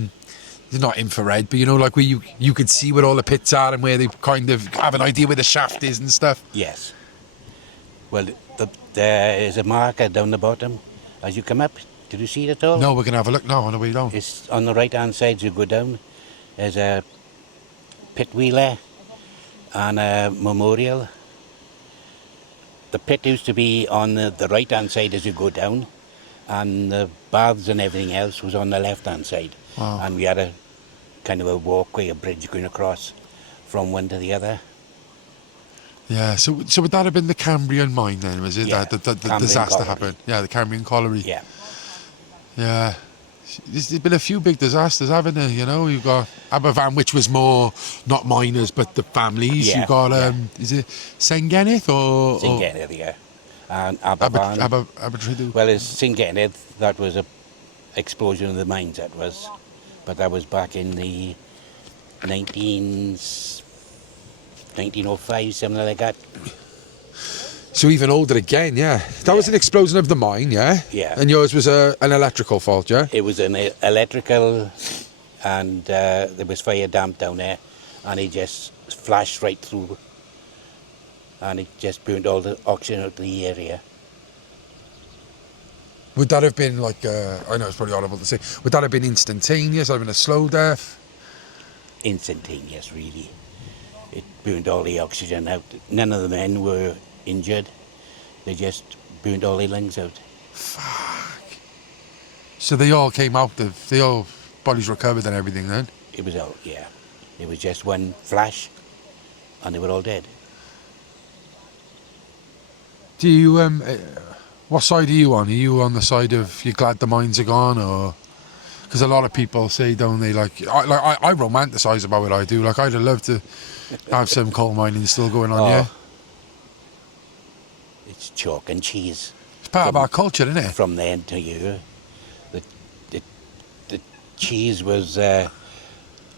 not infrared, but you know, like where you could see where all the pits are and where they kind of have an idea where the shaft is and stuff? Yes. Well, there is a marker down the bottom as you come up. Did you see it at all? No, we're gonna have a look now on the way down. It's on the right hand side as you go down. There's a pit wheeler and a memorial. The pit used to be on the right hand side as you go down, and the baths and everything else was on the left hand side. Wow. And we had a kind of a walkway, a bridge going across from one to the other. Yeah, so would that have been the Cambrian mine then, was it? Yeah, The Cambrian disaster colliery. happened? Yeah, the Cambrian colliery. Yeah. Yeah. There's been a few big disasters, haven't there? You know, you've got Aberfan, which was more not miners but the families. Yeah, You've got yeah. is it Sengenneth or Singenneth, yeah. And Aberfan. Abertrydydd? Well, it's Singenneth, that was a explosion of the mines, that was. But that was back in the 1905, something like that. So even older again, yeah. That was an explosion of the mine, yeah? Yeah. And yours was an electrical fault, yeah? It was an electrical, and there was fire damp down there, and it just flashed right through, and it just burned all the oxygen out of the area. Would that have been like, I know it's probably horrible to say, would that have been instantaneous, having a slow death? Instantaneous, really. It burned all the oxygen out. None of the men were injured. They just burned all their lungs out. Fuck. So they all came out, they all bodies recovered and everything then? It was all, yeah. It was just one flash, and they were all dead. Do you, what side are you on? Are you on the side of you're glad the mines are gone, or? Because a lot of people say, don't they, I romanticise about what I do. Like, I'd love to have some coal mining still going on, yeah? It's chalk and cheese. It's part of our culture, isn't it? From then to here. The cheese was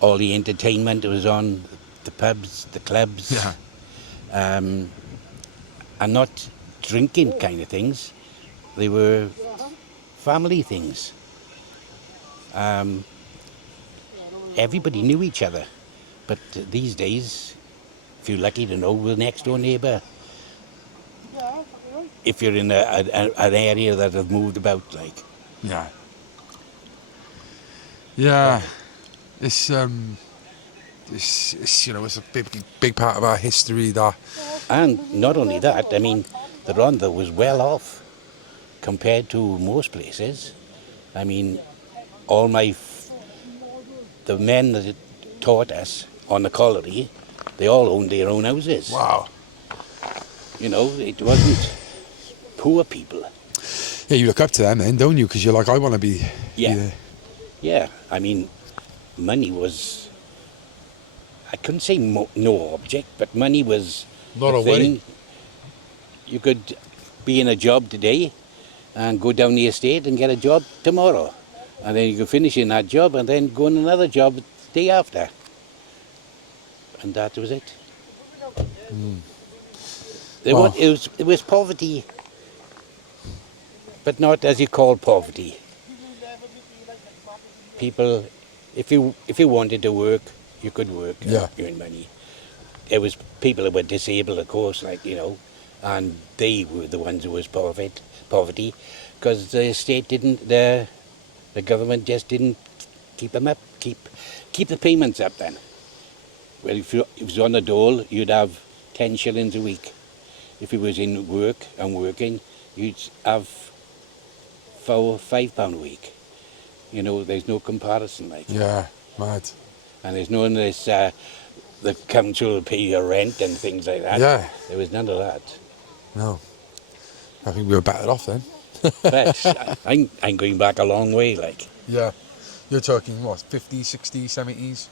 all the entertainment. It was on the pubs, the clubs. Yeah. And not drinking kind of things. They were family things. Everybody knew each other. But these days, if you're lucky to know the next door neighbour, if you're in an area that have moved about, like. Yeah. Yeah. It's you know, it's a big part of our history, that. And not only that, I mean, the Rhondda was well off compared to most places. I mean, all the men that taught us on the colliery, they all owned their own houses. Wow. You know, it wasn't poor people. Yeah, you look up to them then, don't you? Because you're like, I want to be... Yeah. be there. Yeah, I mean, money was... I couldn't say no object, but money was Not the a thing. worry. You could be in a job today and go down the estate and get a job tomorrow. And then you could finish in that job and then go on another job the day after. And that was it. Wow. It was poverty, but not as you call poverty. People, if you wanted to work, you could work and Yeah. earn money. There was people that were disabled, of course, like, you know, and they were the ones who was poverty, because the state didn't, the government just didn't keep them up, keep the payments up then. Well, if it was on the dole, you'd have 10 shillings a week. If you was in work and working, you'd have £4 or £5 a week. You know, there's no comparison like that. Yeah, mad. And there's none of this, the council will pay your rent and things like that. Yeah. There was none of that. No. I think we were better off then. But I'm going back a long way, like. Yeah. You're talking, what, 50s, 60s, 70s?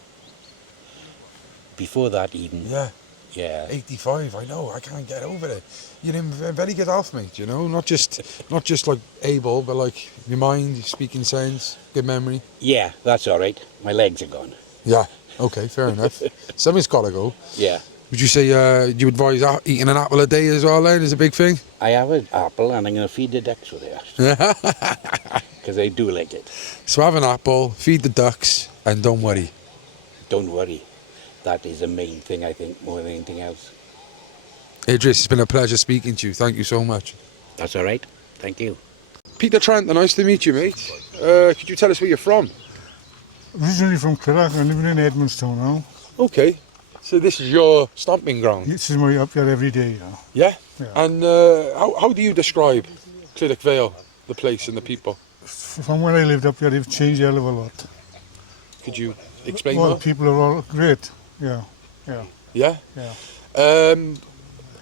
Before that even. Yeah. Yeah. 85, I know, I can't get over it. You're in very good health, mate, you know? Not just like able, but like your mind, your speaking sense, good memory. Yeah, that's all right. My legs are gone. Yeah, okay, fair enough. Something's got to go. Yeah. Would you say you advise eating an apple a day as well then is a big thing? I have an apple and I'm going to feed the ducks with it. Because I do like it. So have an apple, feed the ducks, and don't worry. Don't worry. That is the main thing, I think, more than anything else. Idris, it's been a pleasure speaking to you. Thank you so much. That's all right. Thank you. Peter Tranter, nice to meet you, mate. Could you tell us where you're from? Originally from Clydach, I'm living in Edmondstown now. Okay. So this is your stomping ground? This is my up here every day now. Yeah? Yeah. And how do you describe Clydach Vale, the place and the people? From when I lived up here, they've changed a hell of a lot. Could you explain Well, more? people are all great. Yeah, yeah, Yeah? yeah.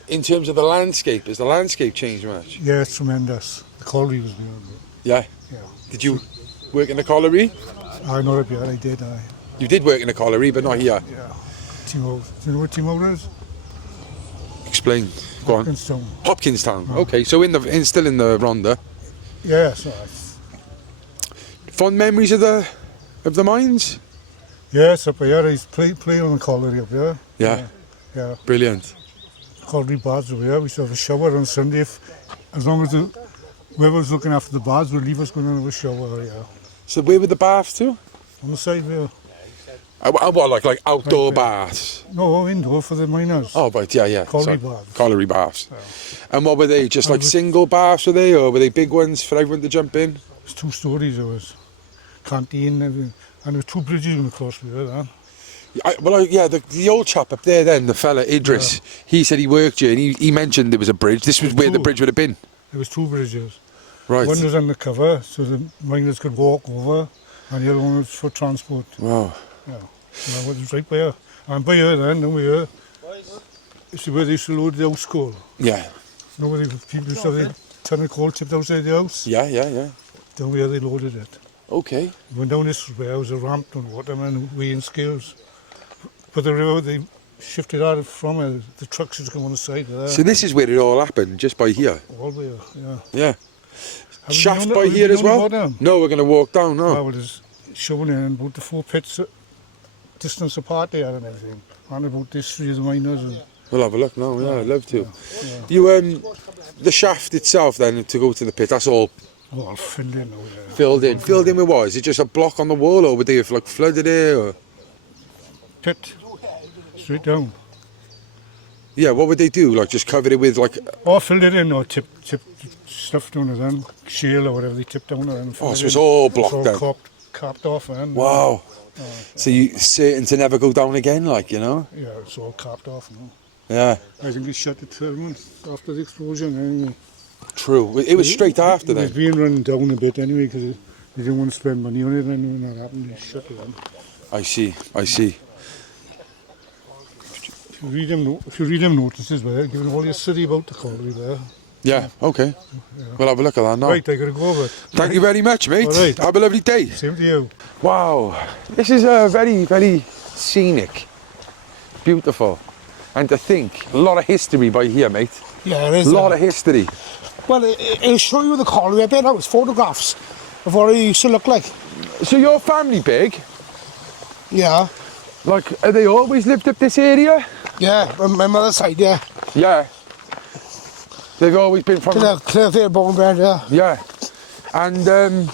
In terms of the landscape, has the landscape changed much? Yeah, it's tremendous. The colliery was beautiful. Yeah? Yeah. Did you work in the colliery? I know up here, I did. You did work in the colliery, but not here. Yeah. Timo, do you know what Timo is? Explain. Go on. Hopkinstown. Hopkinstown. Okay, so still in the Rhondda. Yeah, so Fond memories of the mines? yes, up here, I used to play on the colliery up here. Yeah. Yeah. Brilliant. colliery baths over here. We used to have a shower on Sunday. As long as whoever's looking after the baths would leave us going to have a shower, yeah. So where were the baths to? On the side there. What, like outdoor Right there. baths? No, indoor for the miners. Oh, right, yeah. Colliery Sorry. baths. Colliery baths. And what were they? Just like single baths were they, or were they big ones for everyone to jump in? It's 2 stories, there was canteen and everything. And there were 2 bridges going across there, then. The old chap up there then, the fella Idris, he said he worked here and he mentioned there was a bridge. This was where the bridge would have been. There was 2 bridges. Right. One was undercover, so the miners could walk over, and the other one was for transport. Wow. Yeah. So it was right by here. And by here then, down here, you see where they used to load the house coal. Yeah. You know where people used to have a ton of coal tipped outside the house? Yeah. Down here they loaded it. Okay. Went down this way, there was a ramp and water and weighing scales. But the river, they shifted out from the trucks used to come on the side of there. So this is where it all happened, just by here? All the way, yeah. Yeah. Have Shaft you been by on the- here have as you been on well? the bottom? No, we're going to walk down, no. I was showing in about the 4 pits distance apart there and everything. And about this 3 of the miners. And, We'll have a look now, yeah, I'd love to. You, the shaft itself then, to go to the pit, that's all well, filled in now, yeah. filled in. Filled in with what? Is it just a block on the wall, or would they have like flooded it, or? Pit, straight down. Yeah, what would they do? Like just cover it with like... Or filled it in or tip stuff down it then. Shale or whatever they tipped down it and Oh, filled so it it's in. all blocked all then? capped off then. Wow. So you're certain to never go down again, like, you know? Yeah, it's all capped off now. Yeah, I think they shut it 12 months after the explosion anyway. true. It was straight after It was then. being run down a bit anyway because they didn't want to spend money on it, and when that happened, they shut it down. I see. If you read them notices there, giving all your city about the colliery there. Yeah, okay. We'll have a look at that now. Right, I gotta go over it. Thank you very much, mate. All right. Have a lovely day. Same to you. Wow, this is a very, very scenic, beautiful, and to think, a lot of history by here, mate. Yeah, it is. A lot of history. Well, it'll show you the colliery a bit now. It's photographs of what it used to look like. So your family big? Yeah. Like, have they always lived up this area? Yeah, my mother's side, yeah. Yeah. They've always been from... Clear Vale, born and bred, yeah. Yeah. And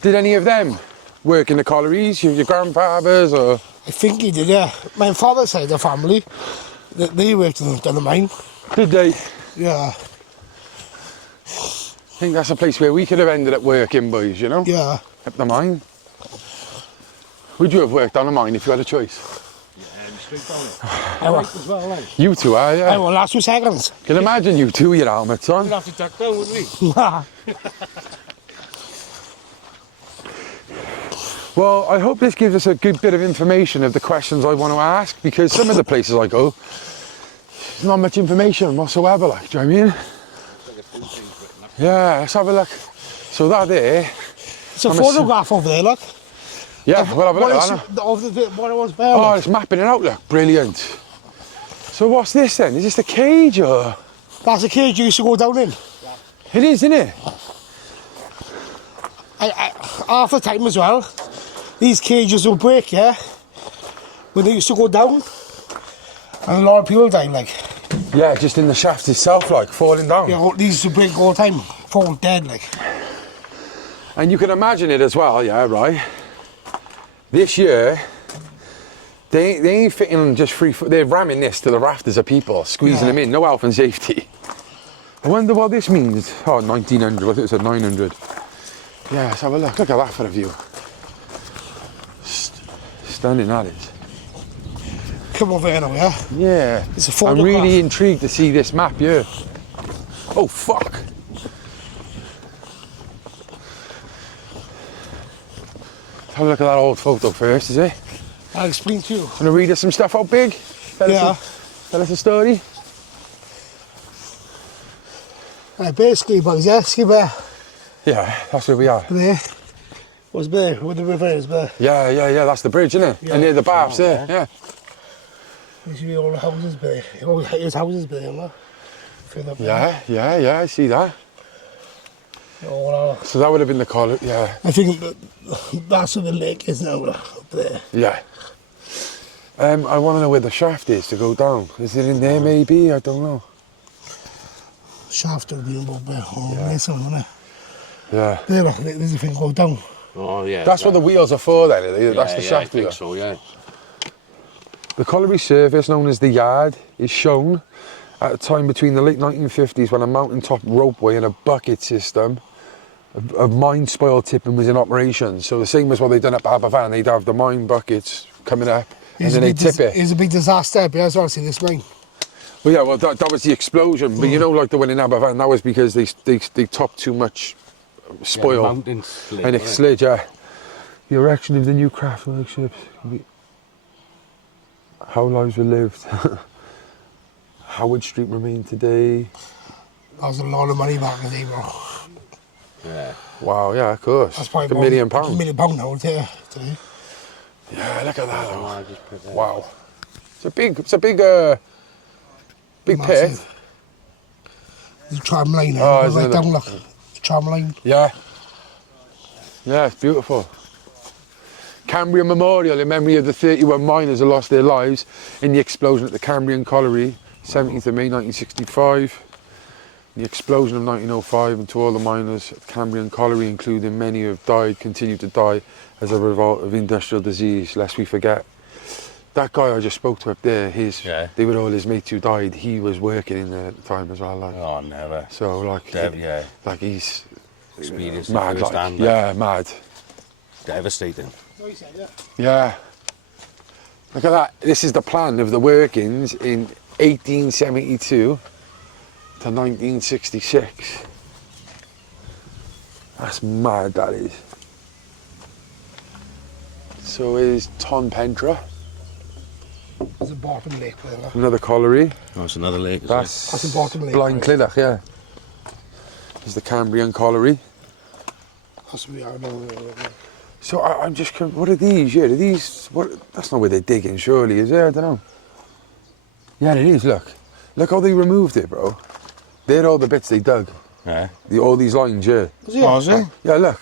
did any of them work in the collieries? Your grandfathers or? I think he did, yeah. My father's side of the family, they worked in the mine. Did they? Yeah, I think that's a place where we could have ended up working, boys, you know? yeah. Up the mine. Would you have worked on a mine if you had a choice? I will. As well, like. You two are, I yeah. will last 2 seconds. Can imagine you two with your helmets on. We'd have to duck down, wouldn't we? Well, I hope this gives us a good bit of information of the questions I want to ask, because some of the places I go, there's not much information whatsoever, like, do you know what I mean? Yeah, let's have a look. So that there, It's a photograph over there, look. yeah, we'll have a look at that. What it was there. Oh, look. it's mapping it out, look, brilliant. So what's this then? Is this the cage or? That's the cage you used to go down in. It is, isn't it? Half the time as well, these cages will break, yeah? When they used to go down, and a lot of people died, like. Yeah, just in the shaft itself, like, falling down. You know, these used to break all the time, fall dead, like. And you can imagine it as well, yeah, right? This year, they ain't fitting just free foot. They're ramming this to the rafters of people, squeezing them in, no health and safety. I wonder what this means. Oh, 1900, I think it said 900. Yeah, let's have a look. Look at that for a view. Stunning, that is. Come over here now, yeah? Yeah. It's a I'm photograph. really intrigued to see this map here. Oh, fuck. Let's have a look at that old photo first, is it? I'll explain to you. Want to read us some stuff out, Big? Tell us a story. Basically, boys, yeah, ski bear. Yeah, that's where we are. There. What's there? Where the river is there. Yeah, that's the bridge, isn't it? Yeah. And near the baths there, yeah. You see all the houses there. All the houses there, look. Fill up Yeah, I see that. there. All out. So that would have been the college, yeah. I think that's where the lake is now, look, up there. Yeah. I want to know where the shaft is to go down. Is it in there maybe? I don't know. Shaft will be about there. Oh, there's something, isn't it? Yeah. There, look, there's a thing go down. Oh, yeah. That's what the wheels are for then, are they? That's the I shaft think wheel. so, yeah. The colliery surface, known as the yard, is shown at a time between the late 1950s when a mountaintop ropeway and a bucket system of mine spoil tipping was in operation. So the same as what they've done at Aberfan, they'd have the mine buckets coming up and then they tip it. It was a big disaster up here as well, see this mine. Well, yeah, well, that was the explosion. But you know, like the one in Aberfan, that was because they topped too much spoil. Yeah, mountain slid, and it slid, yeah. The erection of the new craft workshops. How lives were lived. Howard Street remained today. That was a lot of money back in the day, bro. Yeah. Wow, yeah, of course. That's probably £1 million. £1 million now today. Yeah, look at that. Oh, I just put that. Wow. It's a big pit. Massive. There's a tram line there, Oh, right down, look. The tram line. Yeah. Yeah, it's beautiful. Cambrian Memorial in memory of the 31 miners who lost their lives in the explosion at the Cambrian Colliery, 17th of May 1965. The explosion of 1905, and to all the miners at Cambrian Colliery, including many who have died, continue to die as a result of industrial disease, lest we forget. That guy I just spoke to up there, they were all his mates who died. He was working in there at the time as well. Like. Oh, never. So like, Yeah. like he's Experienced mad, like, firsthand, yeah, mad. Devastating. Yeah. Look at that. This is the plan of the workings in 1872 to 1966. That's mad, that is. So is Tonypandy, There's a bottom lake there. another colliery. Oh, it's another lake. That's That's the bottom lake. Blind Clydach, yeah. There's the Cambrian colliery. That's where we are now. So I'm just, what are these? Yeah, are these, that's not where they're digging, surely, is it? I don't know. Yeah, it is, look. Look how they removed it, bro. They're all the bits they dug. Yeah. All these lines, yeah. Oh, is it? Yeah, look.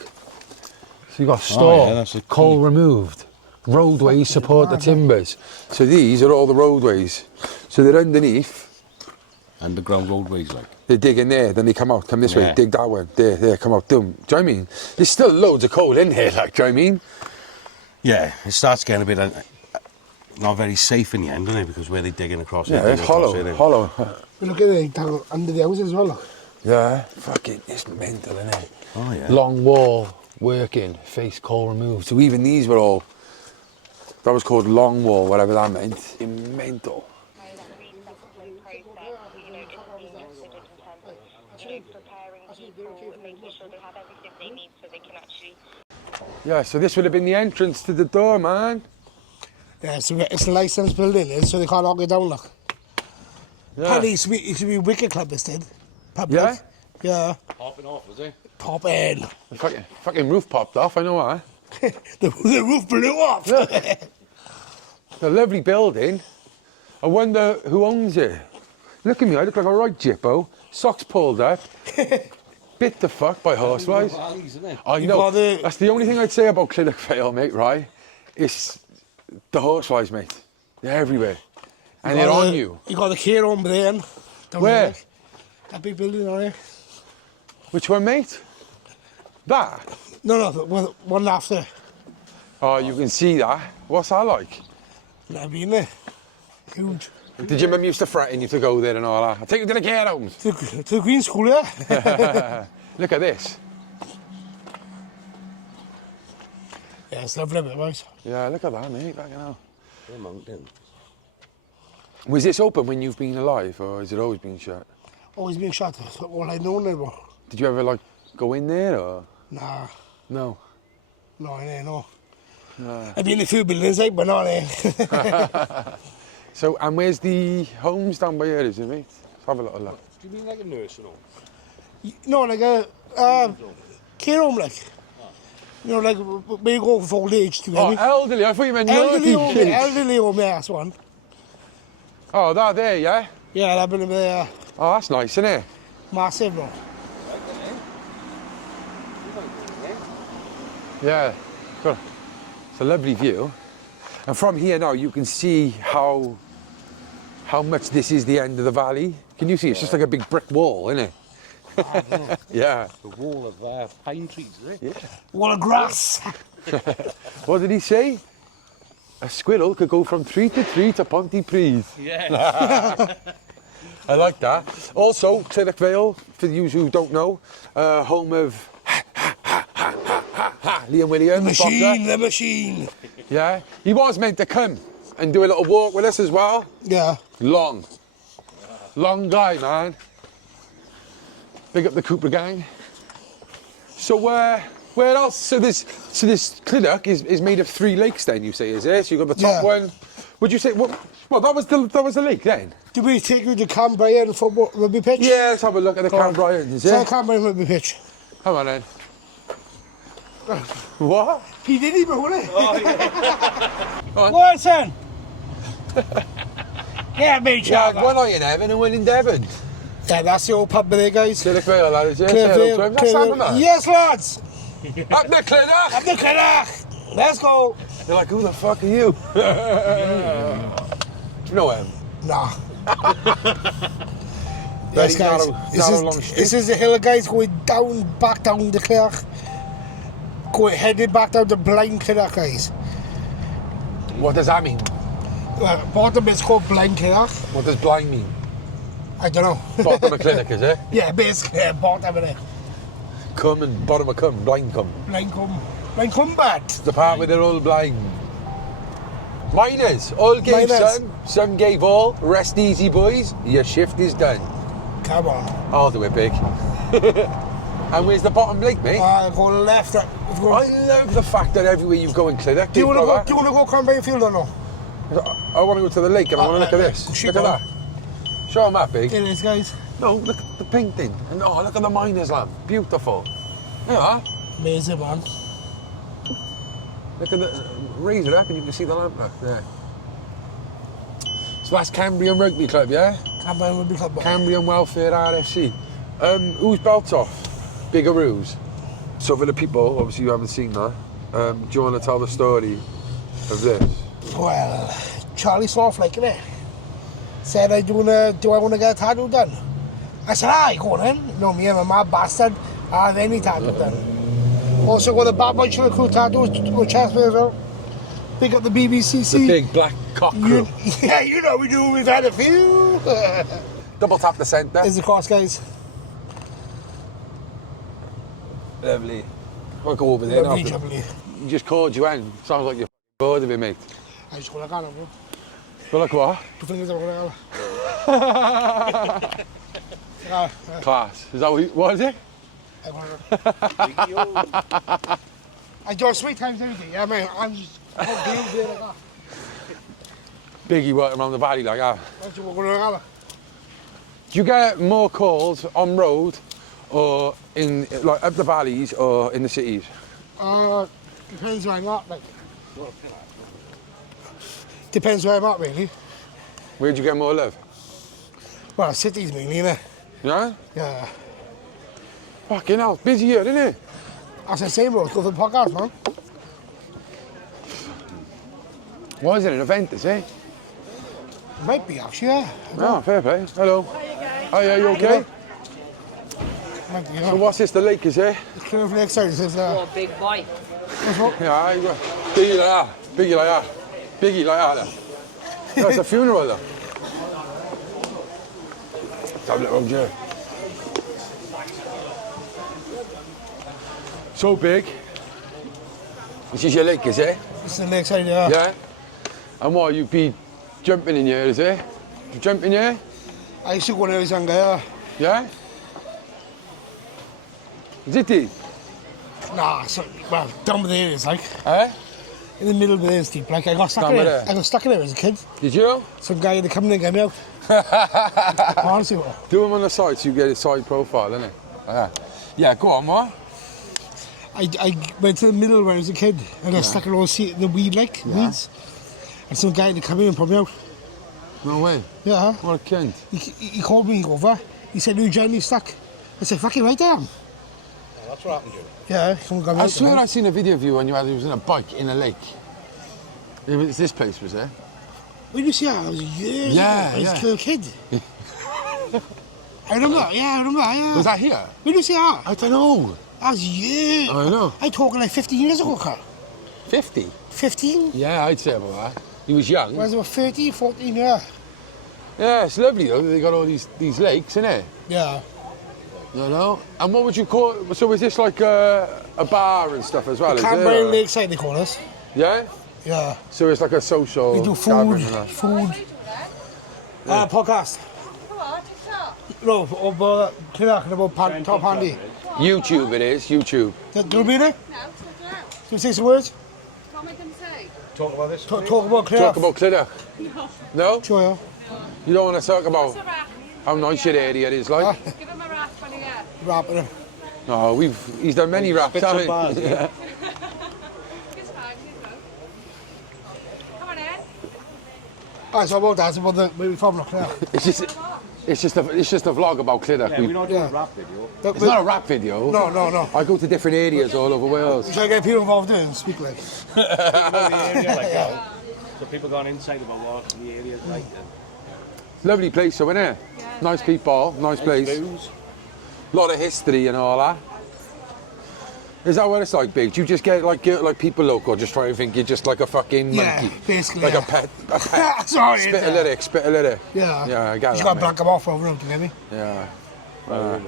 So you got store, yeah, that's a key. coal removed, roadways support the timbers. So these are all the roadways. So they're underneath. Underground roadways, like. They dig in there, then they come out, come this way, Yeah. dig that one, there, come out, doom. Do you know what I mean? There's still loads of coal in here, like, do you know what I mean? Yeah, it starts getting a bit not very safe in the end, doesn't it? Because where they're digging across Yeah, it's hollow. We look at it down under the houses as well, look. Yeah, fucking, it's mental, isn't it? Oh, yeah. Long wall, working, face coal removed. So even these were all, that was called long wall, whatever that meant. Mental. Yeah, so this would have been the entrance to the door, man. Yeah, so it's a licensed building, so they can't knock it down, look. Yeah. Apparently it should be Wicker Club instead. Public. Yeah? Yeah. Popping off, was it? Top end. The fucking roof popped off, I know that. the roof blew off. Look. It's a lovely building. I wonder who owns it. Look at me, I look like a right jippo. Socks pulled up. Bit the fuck by horseflies. I You know. got the- That's the only thing I'd say about Clydach Vale, mate, right? It's the horseflies, mate. They're everywhere. And they're on you. You got the care home there. Down Where? there. That big building on there. Which one, mate? That? No, the one after. Oh, you can see that. What's that like? Never been there. Huge. Did your mum used to threaten you to go there and all that? I'll take you to the care homes. To the Green School, yeah? Look at this. Yeah, it's lovely, boys. Yeah, look at that, mate. Fucking hell. The mountain. Was this open when you've been alive, or has it always been shut? Always being shot. That's all I know now. Did you ever, like, go in there, or? Nah, No. no, I ain't no. I've been in a few buildings, like, but not there. So, and where's the homes down by here, is it, mate? Let's have a little look. Do you mean like a nursing home? No, like a care home, like. You know, like, where you go for old age, do you Oh, mean? elderly. I thought you meant Elderly home, kids. elderly home, yeah, that's one. Oh, that there, yeah? Yeah, I've been there, Oh, that's nice, isn't it? massive, bro. Yeah. Good. It's a lovely view. And from here now, you can see how much this is the end of the valley. Can you see? It's just like a big brick wall, isn't it? Yeah. The wall of pine trees, isn't it? Yeah. Wall of grass. What did he say? A squirrel could go from tree to Pontypridd. Yeah. I like that. Also, Clydach Vale, for you who don't know, home of Liam Williams. The machine. Yeah, he was meant to come and do a little walk with us as well. Yeah. Long guy, man. Big up the Cooper gang. So where else? So this Clydach is made of 3 lakes. Then you say, is it? So you got the top one. Would you say what? Well, that was the lake then. Did we take you to Cambrian football rugby pitch? Yeah, let's have a look at the Cambrian. Is it? Cambrian rugby pitch. Come on then. What? He did even hold it. Go on. What, son? Yeah, mate. Yeah, one eye in heaven and one in Devon. Yeah, that's the old pub there, guys. Clydach Vale, lads. Yeah, Yes, lads. Up the Clydach. Up the Clydach. Let's go. They're like, who the fuck are you? You know him? Nah. Very Yes, guys. narrow long street. This is the hill, guys, going back down the Clydach. Headed back down the blind Clydach, guys. What does that mean? Bottom is called blind Clydach. What does blind mean? I don't know. Bottom of Clydach, is it? Yeah, basically, bottom of it. Come and bottom of come, blind come. Blind come bad. The part where they're all blind. Miners, all gave Miners. some gave all. Rest easy, boys. Your shift is done. Come on. I'll do it big. And where's the bottom lake, mate? Go left. I love the fact that everywhere you go in Clydach, Do you want to go Cambrian Field or no? I want to go to the lake and I want to look at this. shit, Look at man. that. Show them that, big. There it is, guys. No, look at the painting. And oh, look at the miners' lamp. Beautiful. There you are. Amazing, man. Look at the raise it up and you can see the lamp up there. So that's Cambrian Rugby Club, yeah? Cambrian Rugby Club. Cambrian Welfare RFC. Who's belt off? Biggaroos. So for the people, obviously you haven't seen that, do you want to tell the story of this? Well, Charlie Snowflake, innit? Said, do I want to get a tattoo done? I said, aye, go on then. No, me, I'm a mad bastard. I have any tattoo done. Also got the Bad Boy Chiller Crew tattoo with chest as well. Big up the BBCC. The big black cock crew. Yeah, you know we do. We've had a few. Double tap the centre. Here's the course, guys. Lovely. I'll go over there Lovely now. jubbly. You just called you in. Sounds like you're bored of it, mate. I just want to go, bro. Well, look what? 2 fingers over there. Class. Is that what is it? I do sweet times everything. Yeah, man. I'm just glued there like that. Biggie working around the valley like that. That's what we're going to Do you get more calls on road or in like up the valleys or in the cities? Depends where I'm at, like. Depends where I'm at, really. Where'd you get more love? Well, cities mainly, innit? Yeah? Yeah. Fucking hell, busy here, isn't it? As I say, bro, go for the podcast, man. What is it, an event, is it? Might be, actually, yeah. Oh, fair play. Hello. Hiya, you okay? Might be, So yeah. what's this, the lake, is it? The Clear Lake side, it says, Oh, big boy. Yeah, you got Biggie like that. Biggie like that. Biggie like that. No, it's a funeral, though. Let's have a little Joe. So big. This is your lake, is it? This is the lake side, yeah. Yeah? And what, you be jumping in here, is it? You jump in here? I used to go when I was younger, yeah. Yeah? Is it deep? Nah, so, well, down there it is, like. Eh? In the middle of it is deep, like. I got stuck Down in it. there? I got stuck in it as a kid. Did you? Some guy had to come in and get me out. Honestly, bro. Do them on the side so you get a side profile, innit? Yeah, go on, what? I went to the middle when I was a kid and I stuck in all the weed, like, weeds. And some guy had to come in and pull me out. No way. Yeah. What a cunt. He called me over. He said, "You generally stuck." I said, "Fucking right I am." That's what happened to you. Yeah, come and got me I out swear there. I seen a video of you when you was in a bike in a lake. It was this place, was it? When you see that, I was years Yeah, ago. I was yeah. a little kid. I remember, yeah. Was that here? When you see that? I don't know. That was years. I know. I talking like 15 years ago, Carl. 50? 15? Yeah, I'd say about that. He was young. I was about 13, 14, yeah. Yeah, it's lovely though. They got all these lakes, innit? Yeah. You know. And what would you call it? So is this like a bar and stuff as well? Is Cambrian it? Lakeside, they call us. Yeah. Yeah. So it's like a social. We do gathering food. and that. Podcast. No, about Clydach and about Tonypandy. YouTube, it is YouTube. Do you mean it? No, talk it out. Can you say some words? What am I going to say? Talk about this. Talk about Clydach. Talk about Clydach. No. Sure, yeah. You don't want to talk about It's a wrap. how nice your area is, like. Give him a wrap when he gets. Rapping it. No, he's done many raps, Bits of haven't bars, he? yeah. It's fine, you go. Come on in. Alright, so about that, it's about the where we from, Clydach. It's just a vlog about Clydach. We're not doing Yeah. a rap video. It's not a rap video. No. I go to different areas all over Wales. Should I get people involved in and speak like? The area like that. So people going inside about what the area is like. Lovely place, though, isn't it? Yeah, Nice nice. people, nice place. Booze. Lot of history and all that. Is that what it's like, Big? Do you just get like people local, just try and think you're just like a fucking Yeah, monkey? basically, Like yeah. a pet. Sorry, Spit a lyric. Yeah. Yeah, I get You that, gotta mate. black them off over them, do you get me? Yeah.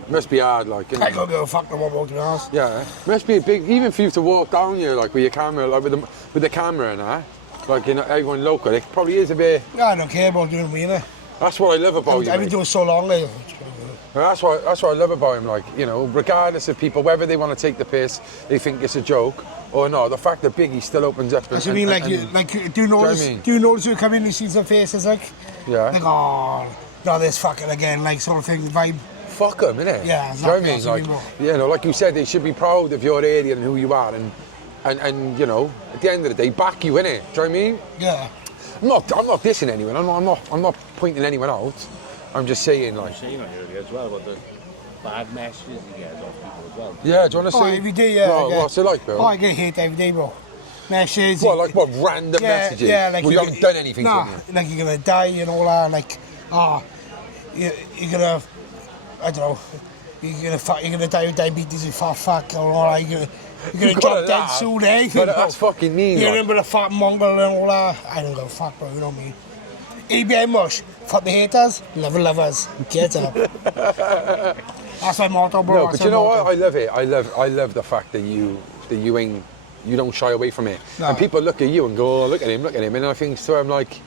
Must be hard, like, I innit? gotta go fuck them up, to be honest. Yeah. Must be a big, even for you to walk down here, like, with your camera, like, with the camera and that. Like, you know, everyone local, it probably is a bit. Yeah, I don't care about doing me, innit? That's what I love about you. I've been mate. doing so long, like. That's what I love about him. Like, you know, regardless of people, whether they want to take the piss, they think it's a joke or not. The fact that Biggie still opens up. That's what I mean, do you notice? I mean? Do you notice you come in and you see some faces like, Yeah. like, oh, not this fucking again, like sort of thing, vibe. Fuck them, innit? Yeah, Do you know what I exactly, mean? that's what I Like, mean, you know, like you said, they should be proud of your area and who you are, and you know, at the end of the day, back you, innit? Do you know what I mean? Yeah. I'm not dissing anyone. I'm not pointing anyone out. I'm just saying, like, Saying on here as well about the bad messages you get off people as well. yeah. Do you want to Oh, say? every day, yeah. Well, yeah. what's it like, Bill? Oh, I get hate every day, bro. Messages. What, like what, random messages? Yeah, like well, you haven't done anything nah, to me. like you're gonna die and all that. Like, you're gonna, I don't know, you're gonna die of diabetes, you fat fuck, or all that. You're gonna You've drop gotta dead laugh, soon, eh? but that's fucking mean, You like. remember the fat mongrel and all that? I don't give a fuck, bro. You know what I mean? ABI mush. Fuck the haters, love the lovers. Get up. That's my motto, bro. No, That's but you my know motto. what? I love it. I love the fact that you don't shy away from it. No. And people look at you and go, oh, look at him, and I think so. I'm like, That's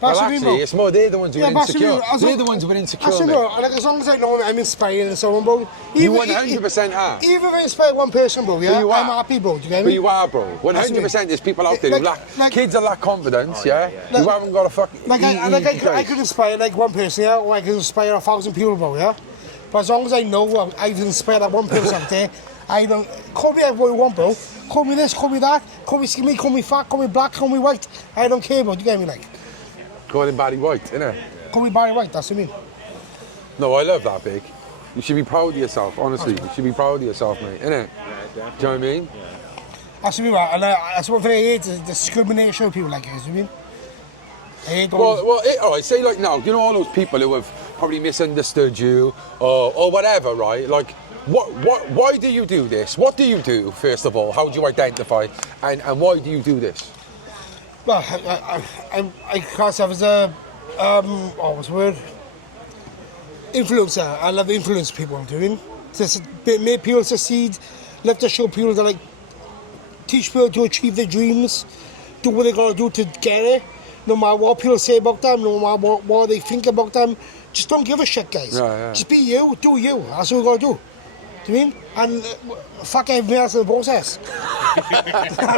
well, what I mean, actually, bro. it's more they're the ones who are but that's what I insecure. mean. They're the ones who are insecure, That's what I mate. mean. Like, as long as I know I'm inspiring someone, bro. You Even- 100% are. Even if I inspire one person, bro, yeah, you I'm are. happy, bro. Do you get But me? you are, bro. 100%. There's people out there who lack, kids that lack confidence, yeah? Who haven't got a fucking. Like, I could inspire like one person, yeah, or I could inspire 1,000 people, bro, yeah. But as long as I know I've inspired that one person out there, I don't call me everyone you want, bro. Call me this, call me that, call me skinny, call me fat, call me black, call me white. I don't care, bro. Do you get me? Like, Call him Barry White, innit? call me Barry White. That's what I mean. No, I love that, Big. You should be proud of yourself, honestly. You should be proud of yourself, mate, innit? Do you know what I mean? That's what I mean, right? And that's one thing I hate is discrimination of people like this. You know what I mean? I hate all All right, say like now, you know all those people who have probably misunderstood you or whatever, right? Like, why do you do this? What do you do, first of all? How do you identify? And why do you do this? Well, I class myself as a, what's the word? Influencer. I love to influence people, I'm doing. To make people succeed, love to show people that, like, teach people to achieve their dreams, do what they gotta do to get it, no matter what people say about them, no matter what they think about them. Just don't give a shit, guys. Yeah. Just be you, do you. That's what we gotta do. Do you mean? And fuck everything else in the process.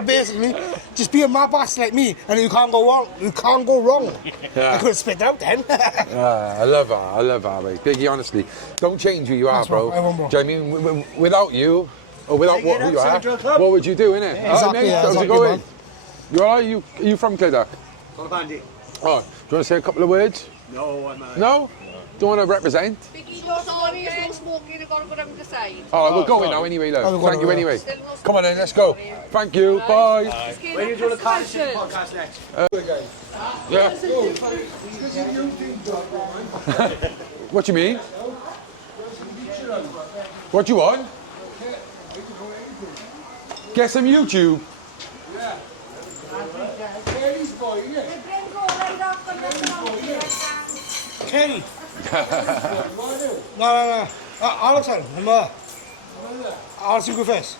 Basically, just be a mad bastard like me, and you can't go wrong. You can't go wrong. Yeah. I could spit out then. I love that, mate. Biggie, honestly, don't change who you are, That's bro. right, I won't, bro. Do you know what I mean? Without you, or without who you are, what would you do, innit? Exactly, Alright, mate, yeah, how's it exactly, going? man. You alright? Are you from Clydach? Tonypandy. Oh, do you want to say a couple of words? No, I'm No? Don't want to represent? Biggie, Sorry, there's no smoking, you've got to go down the side. All right, we're going now anyway, love. Oh, we're Thank you going, anyway. Still no Come on then, let's go. Thank you. Bye. Where are you doing a podcast next? Yeah. What do you mean? What do you want? Get some YouTube. Kenny. No. Alexander, remember? Alex, you go first.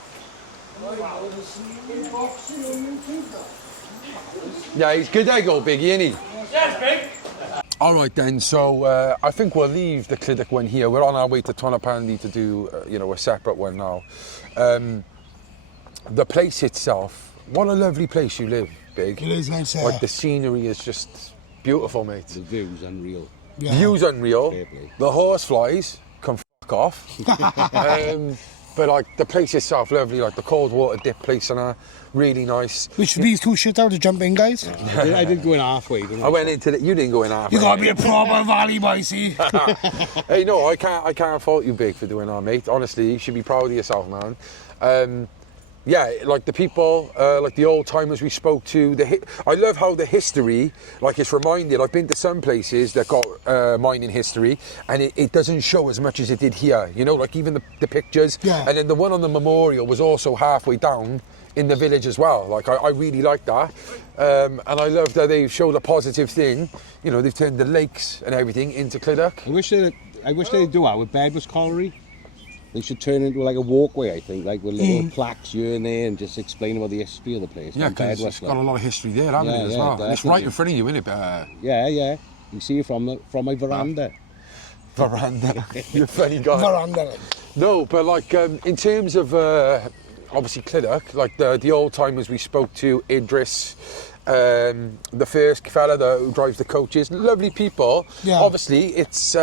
Yeah, he's good egg, old Biggie, isn't he? Yes, Big. All right then, so I think we'll leave the Clydach one here. We're on our way to Tonypandy to do, a separate one now. The place itself, what a lovely place you live, Big. It is nice. Like the scenery is just beautiful, mate. The view's unreal. Yeah. View's unreal. Fair play. The horse flies can f*** off. But like the place itself, lovely. Like the cold water dip place and that, really nice. Which of these two shit out to jump in, guys? I did go in halfway, didn't I? I went into you didn't go in half. You gotta be a proper valley boy, see? Hey, no, I can't fault you, Big, for doing that, mate. Honestly, you should be proud of yourself, man. Yeah, like the people, like the old timers we spoke to. I love how the history, like it's reminded. I've been to some places that got mining history, and it doesn't show as much as it did here. You know, like even the pictures. Yeah. And then the one on the memorial was also halfway down in the village as well. Like I really like that, and I love that they showed a positive thing. You know, they've turned the lakes and everything into Clydach. I wish they'd do that with Bedwas Colliery. They should turn it into like a walkway, I think, like with little plaques here and there, and just explain about the history of the place. Yeah, because it's got a lot of history there, hasn't it, as well? And it's right in front of you, isn't it? Yeah. You see it from my veranda. Veranda. You're a funny guy. Veranda. No, but like in terms of obviously Clydach, like the old timers we spoke to, Idris, the first fella who drives the coaches, lovely people. Yeah. Obviously, it's.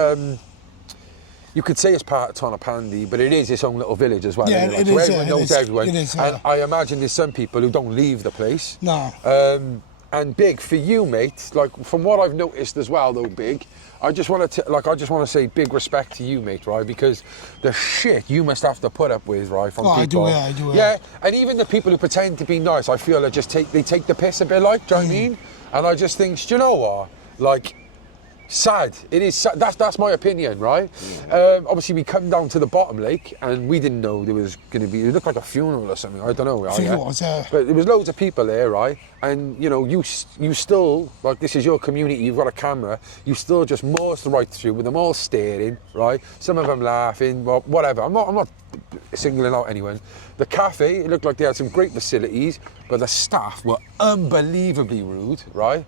You could say it's part of Tonypandy, but it is its own little village as well. Yeah, isn't it So is, everyone yeah, knows it is. everyone. It is, yeah. And I imagine there's some people who don't leave the place. No. And Big, for you, mate, like from what I've noticed as well, though, Big, I just want to say big respect to you, mate, right? Because the shit you must have to put up with, right, from people. I do. Yeah, and even the people who pretend to be nice, I feel they take the piss a bit, like, do you know what I mean? And I just think, do you know what? Like, sad. It is sad. That's my opinion, right? Obviously, we come down to the bottom lake, and we didn't know there was going to be. It looked like a funeral or something. I don't know. I think it was, But there was loads of people there, right? And you know, you still like this is your community. You've got a camera. You still just morsed right through with them all staring, right? Some of them laughing, well, whatever. I'm not singling out anyone. The cafe, it looked like they had some great facilities, but the staff were unbelievably rude, right?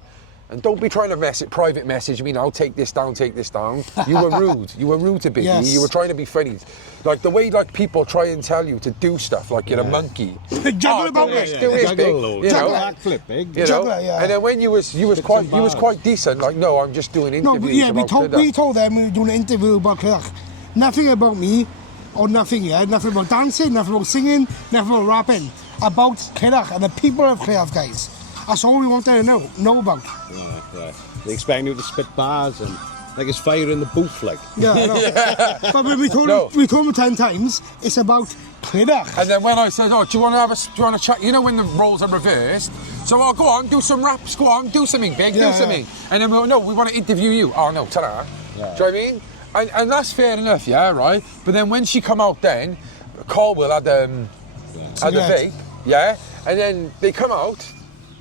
And don't be trying to private message me now, take this down. You were rude. You were rude to Biggie. Yes. You were trying to be funny. Like the way like people try and tell you to do stuff like you're a monkey. Juggle about do this. this, Big. You know? Backflip, Big. You know? Juggler, yeah. And then when you was quite decent, like no, I'm just doing No, interviews but yeah, about we Clydach. told them we were doing an interview about Clydach. Nothing about me, or nothing, yeah? Nothing about dancing, nothing about singing, nothing about rapping. About Clydach and the people of Clydach, guys. That's all we wanted to know about. Yeah. They expect you to spit bars and like it's fire in the booth, like. Yeah, I know. But when we told them 10 times, it's about Clydach. And then when I said, "Oh, do you want to chat?" You know when the roles are reversed. So I'll go on, do some raps. Go on, do something big, do something. And then we'll, no, we want to interview you. Oh no, ta-da. Do you know what I mean? And that's fair enough, yeah, right. But then when she come out, then Colwell had the vape, yeah, and then they come out.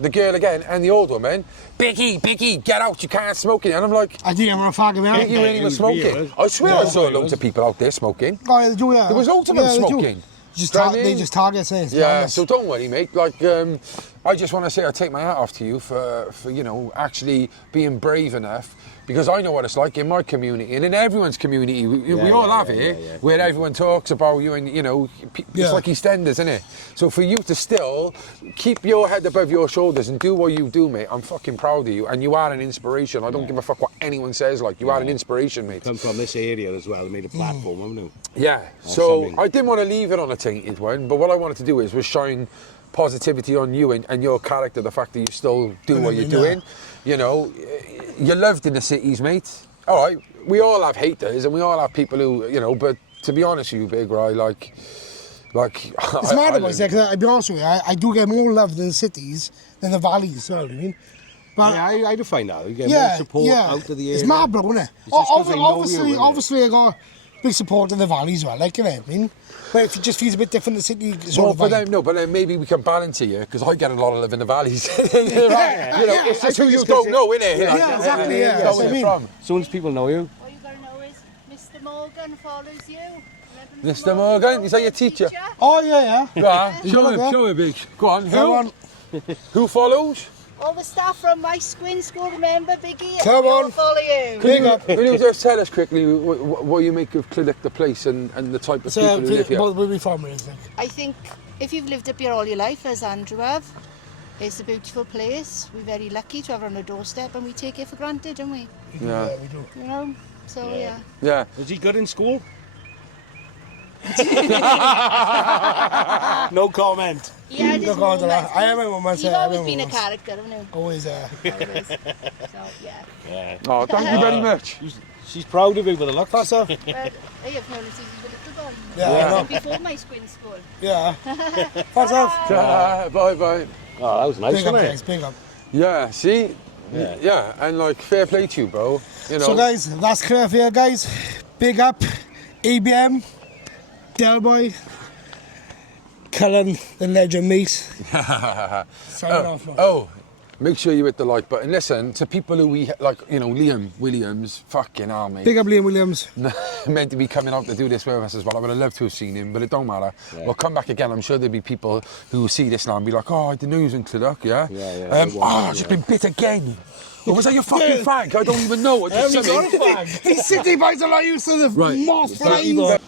The girl again and the old woman, Biggie, get out, you can't smoke it. And I'm like, I didn't want to fag him out. you really were smoking. I swear I saw loads of people out there smoking. Oh, they do, yeah. There was loads of them smoking. They just target us. Yeah, so don't worry, mate. Like, I just want to say I take my hat off to you for you know, actually being brave enough. Because I know what it's like in my community and in everyone's community. We all have it, where everyone talks about you and, you know, it's like EastEnders, isn't it? So for you to still keep your head above your shoulders and do what you do, mate, I'm fucking proud of you. And you are an inspiration. I don't give a fuck what anyone says, like, you are an inspiration, mate. Come from this area as well, made a platform, haven't you? Yeah, so I didn't want to leave it on a tainted one, but what I wanted to do was shine positivity on you and your character, the fact that you still do what you're doing. You know, you're loved in the cities, mate. all right, we all have haters and we all have people who, you know, but to be honest with you, Big Roy, like It's mad about it, because I'll be honest with you, I do get more love in the cities than the valleys, you know what I mean? But Yeah, I do find that. You get more support out of the area. It's mad, bro, isn't it? It's just 'cause they know you, Obviously, innit? obviously, I got big support in the valleys as well, like, you know what I mean? But if it just feels a bit different in the city, sort Well, of vibe. but then maybe we can balance it here, because I get a lot of love in the valleys. You know, it's just who you don't know, innit? Yeah, exactly, yeah, That's that's where what I you're mean. from. As soon as people know you. All you gotta know is Mr. Morgan follows you. Mr. Morgan, is that your teacher? Oh, yeah. Yeah. Show me, Show me, Big. Go on. Come on. Who follows? All the staff from my Squin school, remember, Biggie? Come We all on. follow you. Big up. Will you just tell us quickly what you make of Clydach, the place, and the type of people who live here? What will we from here, like? I think if you've lived up here all your life, as Andrew have, it's a beautiful place. We're very lucky to have it on our doorstep, and we take it for granted, don't we? Yeah. We do. You know? So, yeah. Yeah. Was he good in school? No comment. Yeah, Look on to that. I am a woman, You've always been a character, haven't you? Always, Always. So, yeah. Oh, thank you very much. She's proud of you with the look. That's all. Well, I have known her since he was a little boy. Yeah, I know. And before my Squin school. Yeah. That's all. Bye bye. Oh, that was nice, Big up, wasn't guys, it? big up. Yeah, see? Yeah, and like, fair play to you, bro. You know. So, guys, that's clear for you, guys. Big up. ABM. Del Boy. Cullen, the legend, mate. Signing off, now. Oh, make sure you hit the like button. Listen, to people who we like, you know, Liam Williams, fucking hell, mate. Big up Liam Williams. Meant to be coming out to do this with us as well. I would have loved to have seen him, but it don't matter. We'll come back again. I'm sure there'll be people who will see this now and be like, oh, I didn't know he was in Clydach, yeah? I've just been bit again. Or was that your fucking fag? I don't even know. These city boys are not used to the moss flames.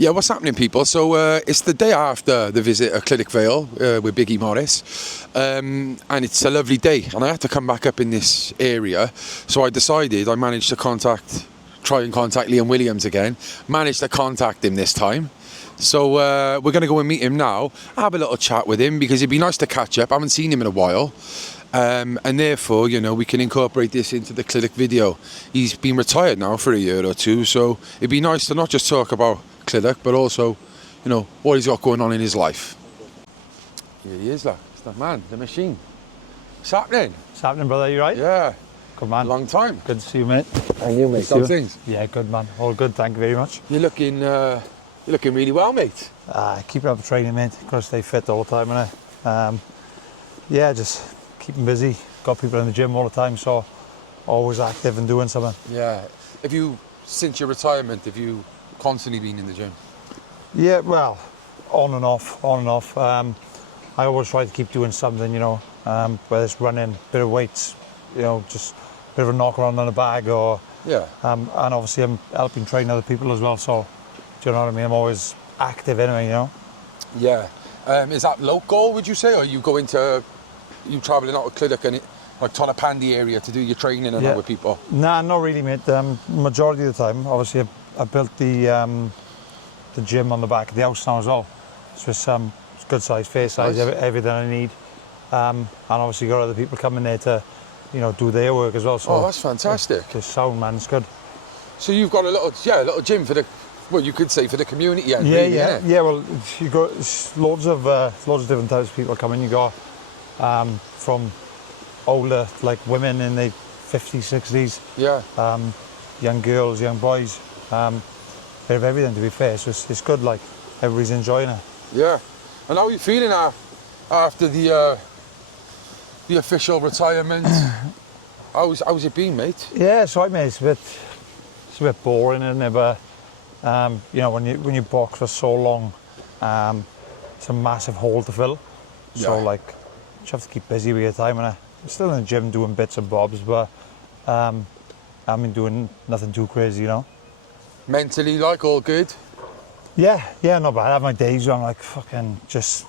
Yeah, what's happening, people? So it's the day after the visit at Clydach Vale with Biggie Morris, and it's a lovely day, and I had to come back up in this area, so I decided I managed to try and contact Liam Williams again, managed to contact him this time. So we're going to go and meet him now, have a little chat with him, because it'd be nice to catch up. I haven't seen him in a while. And therefore, you know, we can incorporate this into the Clydach video. He's been retired now for a year or two, so it'd be nice to not just talk about Clydach, but also, you know, what he's got going on in his life. Here he is, look. It's the man, the machine. What's happening? What's happening, brother? You right? Yeah, Good man. long time. Good to see you, mate. And you, mate. Some things. Yeah, good man. All good. Thank you very much. You're looking really well, mate. Keeping up the training, mate. Got to stay fit all the time, innit? Yeah, just keeping busy. Got people in the gym all the time, so always active and doing something. Yeah. Since your retirement, have you constantly been in the gym? Yeah, well, on and off. I always try to keep doing something, you know, whether it's running, bit of weights, you know, just a bit of a knock around on a bag, or Yeah. and obviously I'm helping train other people as well. So, do you know what I mean? I'm always active anyway, you know. Yeah. Is that local, would you say, or you travelling out of Clydach and like Tonypandy area to do your training and all with people? Nah, not really, mate. Majority of the time, obviously, I built the gym on the back of the house now as well. So it's good size, fair size, Nice. everything I need. And obviously got other people coming there to, you know, do their work as well. So Oh, that's fantastic. Just sound, man, it's good. So you've got a little gym for you could say for the community. Yeah, really, yeah, innit? yeah. Well, you got loads of different types of people coming. You got from older, like women in their 50s, 60s, Yeah. young girls, young boys, bit of everything, to be fair. So it's good, like everybody's enjoying it. Yeah. And how are you feeling after the official retirement? How's it been, mate? Yeah, it's right, mate. It's a bit boring, isn't it? But you know, when you box for so long, it's a massive hole to fill. So Yeah. like, you have to keep busy with your time, and I'm still in the gym doing bits and bobs, but I haven't been doing nothing too crazy, you know. Mentally, like, all good? Yeah, not bad. I have my days where I'm like fucking just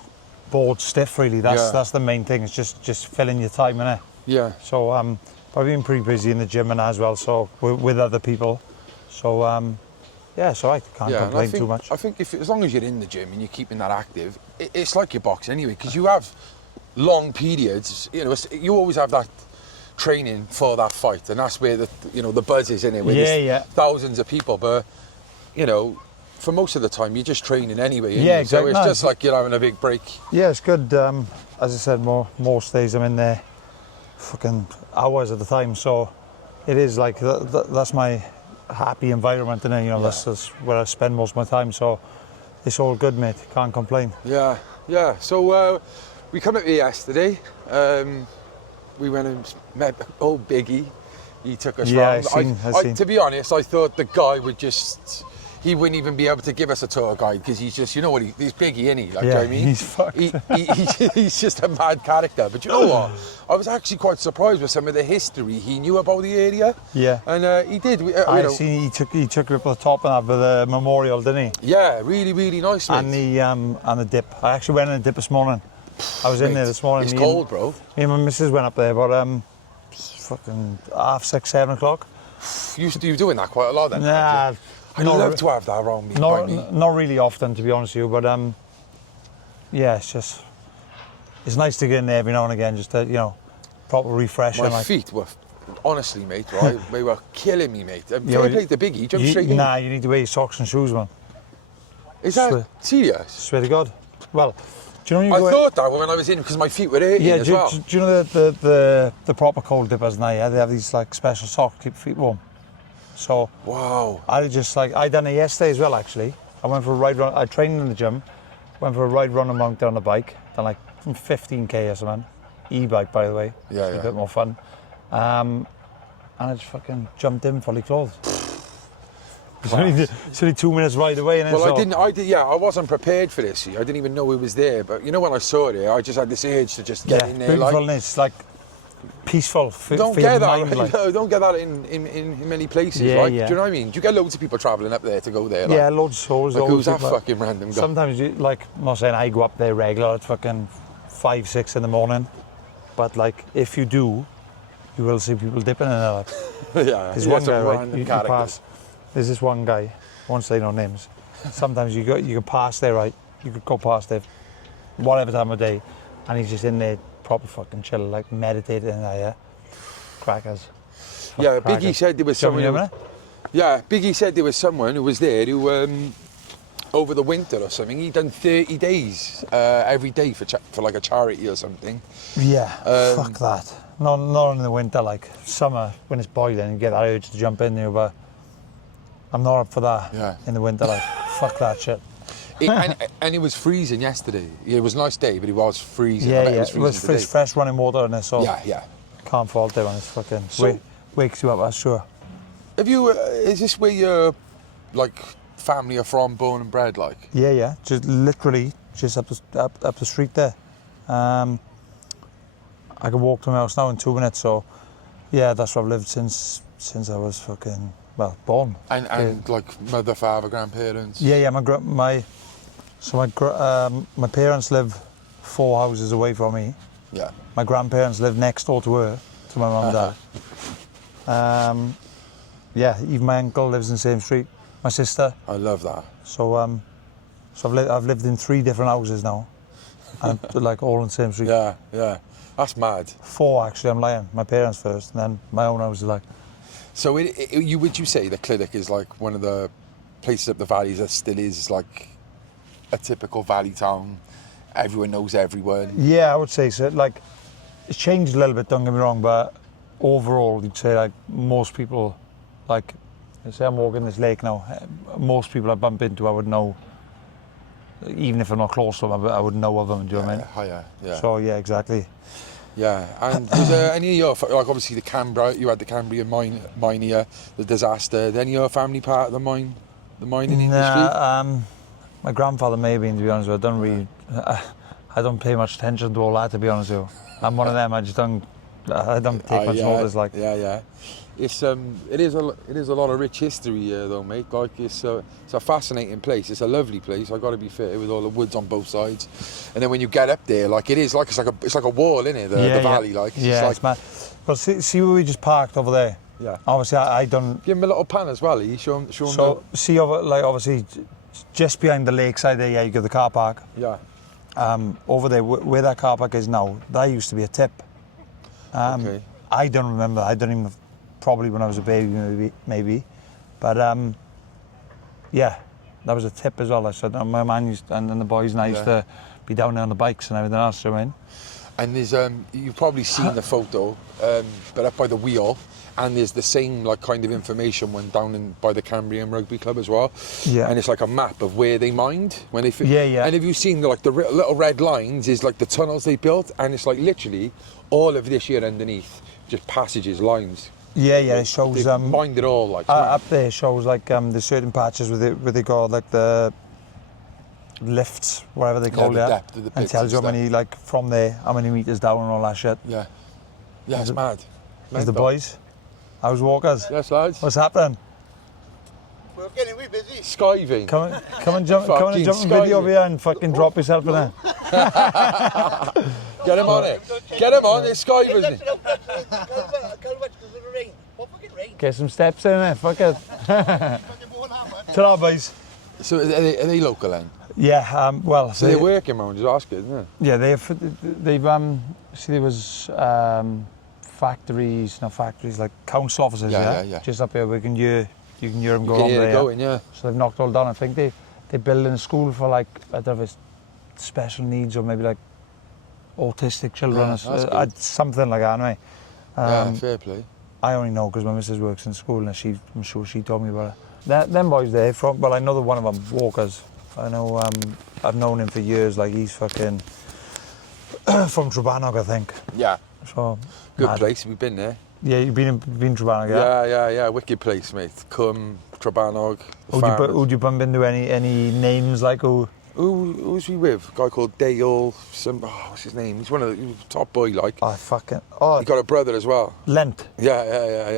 bored stiff, really. That's the main thing. It's just filling your time, innit? Yeah. So I've been pretty busy in the gym and as well, so with other people. So yeah, so I can't and complain too much. I think as long as you're in the gym and you're keeping that active, it's like your box anyway, because you have long periods. You know, you always have that training for that fight, and that's where the buzz is in it. Where there's thousands of people, but for most of the time you're just training anyway. Yeah, exactly. So it's just like you're having a big break. Yeah, it's good. As I said, most days I'm in there fucking hours at a time, so it is like that's my happy environment, and that's where I spend most of my time. So it's all good, mate. Can't complain. Yeah. So we come up here yesterday. We went and met old Biggie. He took us round. I've seen. To be honest, I thought the guy he wouldn't even be able to give us a tour guide because he's just, he's Biggie, isn't he? Like, yeah, you know what I mean? He's fucked. He's just a mad character. But you know what? I was actually quite surprised with some of the history he knew about the area. Yeah. And he did. I've seen he took up the top of that with the memorial, didn't he? Yeah, really, really nice, mate. And the dip. I actually went in the dip this morning. I was in there this morning. It's cold, bro. Me and my missus went up there about fucking 5:30, 7 o'clock. You're doing that quite a lot then? Nah. I'd love to have that around me. Not really often, to be honest with you, but yeah, it's nice to get in there every now and again, just to proper refresh. My feet were, honestly, mate, right, they were killing me, mate. Fair play to Biggie, jump straight in. Nah, you need to wear your socks and shoes, man. Is that serious? Swear to God. Well, do you know I thought that when I was in because my feet were hurting as well. Do you know the proper cold dippers now? Yeah, they have these like special socks to keep feet warm. So wow, I done it yesterday as well. Actually, I went for a ride run. I trained in the gym, went for a ride run amount down the bike, done like 15k or something. E-bike, by the way. Yeah, a bit more fun. And I just fucking jumped in fully clothed. It's only 2 minutes ride away. And I wasn't prepared for this. I didn't even know it was there. But when I saw it, I just had this urge to just get in there. Beautiful, it's like peaceful. Don't get that. Don't get that in many places. Yeah, do you know what I mean? Do you get loads of people travelling up there to go there? Yeah, loads. Who's that fucking random guy? Sometimes I'm not saying I go up there regular. It's fucking 5, 6 in the morning. But like, if you do, you will see people dipping in there. Yeah. There's one guy, right? You pass. There's this one guy. I won't say no names. Sometimes you can pass there, right? You could go past there, whatever time of day, and he's just in there, proper fucking chill, like meditating in there. Yeah, crackers. Yeah, Biggie said there was someone. Biggie said there was someone who was there who, over the winter or something, he'd done 30 days every day for like a charity or something. Yeah, fuck that. Not in the winter, like summer when it's boiling, you get that urge to jump in there, but I'm not up for that in the winter. Like, fuck that shit. And it was freezing yesterday. It was a nice day, but it was freezing. Yeah, it was fresh running water in there, so yeah. Can't fault it when it's fucking wakes you up. That's sure. Have you? Is this where your like family are from, born and bred? Like. Yeah. Just literally just up the street there. I can walk to my house now in 2 minutes. So yeah, that's where I've lived since I was fucking. Well, born. And like mother, father, grandparents? Yeah, my parents live 4 houses away from me. Yeah. My grandparents live next door to her, to my mum and dad. Yeah, even my uncle lives in the same street. My sister. I love that. So I've lived in 3 different houses now. And like all in the same street. Yeah. That's mad. 4 actually, I'm lying. My parents first, and then my own house is like. So would you say that Clydach is like one of the places up the valleys that still is like a typical valley town? Everyone knows everyone. Yeah, I would say so. Like, it's changed a little bit, don't get me wrong, but overall, you'd say like most people, like, say I'm walking this lake now, most people I bump into, I would know, even if I'm not close to them, I would know of them, do you know what I mean? Yeah. So, yeah, exactly. Yeah, and was there any of your, like obviously you had the Cambrian mine here, the disaster, did any of your family part of the mining industry? My grandfather may have been, to be honest with you. I don't pay much attention to all that, to be honest with you. I'm one of them, I don't take much notice, like. Yeah. It is a lot of rich history here though, mate. Like it's a fascinating place. It's a lovely place. I got to be fair, with all the woods on both sides. And then when you get up there, like it's like a wall, isn't it? The valley, like. It's mad. Well, see where we just parked over there. Yeah. Obviously, I don't. Give him a little pan as well. You show him. So see over, like obviously, just behind the lakeside there, yeah, you got the car park. Yeah. Over there, where that car park is now, that used to be a tip. Okay. I don't remember. I don't even, probably when I was a baby, maybe. But yeah, that was a tip as well. I said, my man used, and the boys and I used to be down there on the bikes and everything else. So in. And there's you've probably seen the photo, but up by the wheel, and there's the same like kind of information when down in by the Cambrian rugby club as well. Yeah. And it's like a map of where they mined when they. Yeah. And have you seen like the little red lines is like the tunnels they built, and it's like literally all of this here underneath, just passages, lines. Yeah, it shows. They've mined it all like. Up there shows like there's certain patches where they got like the lifts, whatever they call the it, depth of the and pits tells you and how many, like from there, how many meters down and all that shit. Yeah, it's mad. There's the boys. How's Walkers? Yes, lads. What's happening? We're getting we busy. Skiving. Come and jump in video over here and fucking drop yourself in there. Get him on it. Get him on. It's skiving. Get some steps in there. Fuck it. Ta-ra, boys. So are they local then? Yeah. Well. So they're working, man. Just ask it, isn't it? Yeah, they've see there was factories, like council offices. Yeah. Just up here, you can hear them go You can on hear there. it going, yeah. So they've knocked all down. I think they're building a school for like, I don't know if it's special needs or maybe like autistic children, Yeah, that's good. something like that. Anyway, Yeah, fair play. I only know because my missus works in school and I'm sure she told me about it. Them boys there I know that one of them, Walkers. I know, I've known him for years. Like he's fucking from Trebanog, I think. Yeah. So Good mad. place. We've been there. Yeah, you've been Trebanog, Yeah. Wicked place, mate. Trebanog. Would you bump into any names like who? Who was we with? A guy called Dale. What's his name? He was top boy, like. He got a brother as well. Lent. Yeah.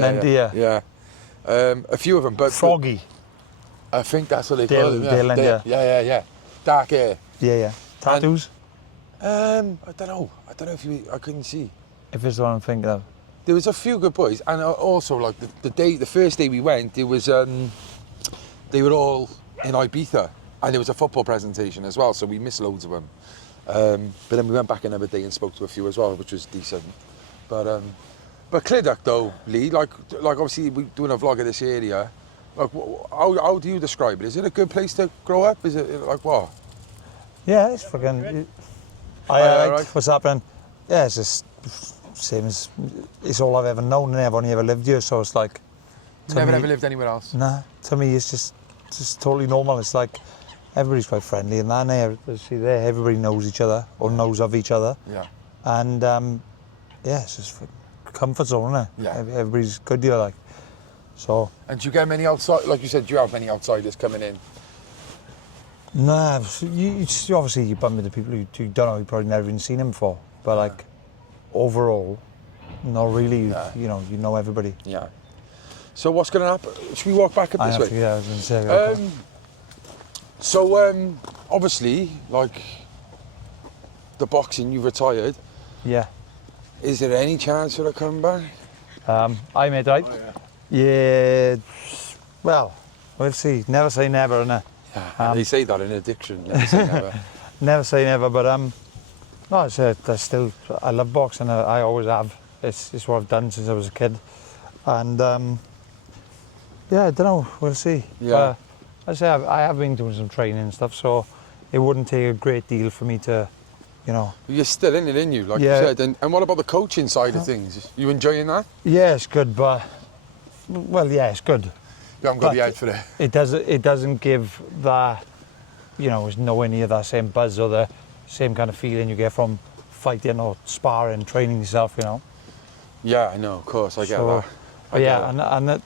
Lent, yeah. A few of them, but Froggy. I think that's what they Dale, call him. Dale Lent, Yeah. Dark hair. Yeah. Tattoos. I don't know if I couldn't see. If it's the one I'm thinking of. There was a few good boys, and also like the first day we went, it was they were all in Ibiza, and there was a football presentation as well, so we missed loads of them. But then we went back another day and spoke to a few as well, which was decent. But Clydach though, Lee, like obviously we're doing a vlog of this area. Like, how do you describe it? Is it a good place to grow up? Is it like what? Yeah, it's fucking. Right. What's happening? Yeah, it's just same as it's all I've ever known, and I've only ever lived here, so it's like. Never ever lived anywhere else. Nah, to me it's just totally normal. It's like everybody's quite friendly, and that everybody knows each other or knows of each other. Yeah. And it's just comfort zone, isn't it? Yeah. Everybody's good here, like. So. And do you get many outside? Like you said, do you have many outsiders coming in? Nah, you obviously you bump into people who don't know, you've probably never even seen them before. But like, overall, not really. Nah. You know everybody. Yeah. So what's going to happen? Should we walk back up this way? Yeah, I was going to say. So obviously, like the boxing, you retired. Yeah. Is there any chance of it coming back? I made right. Yeah. Well, we'll see. Never say never, innit? Yeah, they say that in addiction. Never say never. Never say never, but no, I love boxing. I always have. It's what I've done since I was a kid, and I don't know. We'll see. Yeah. I say I have been doing some training and stuff, so it wouldn't take a great deal for me to, You're still in it, aren't you? Like you said. And what about the coaching side of things? You enjoying that? Yeah, it's good, but it's good. You haven't got the head for it. It doesn't give that, it's nowhere near that same buzz or the same kind of feeling you get from fighting or sparring, training yourself, Yeah, I know, of course, I get that. And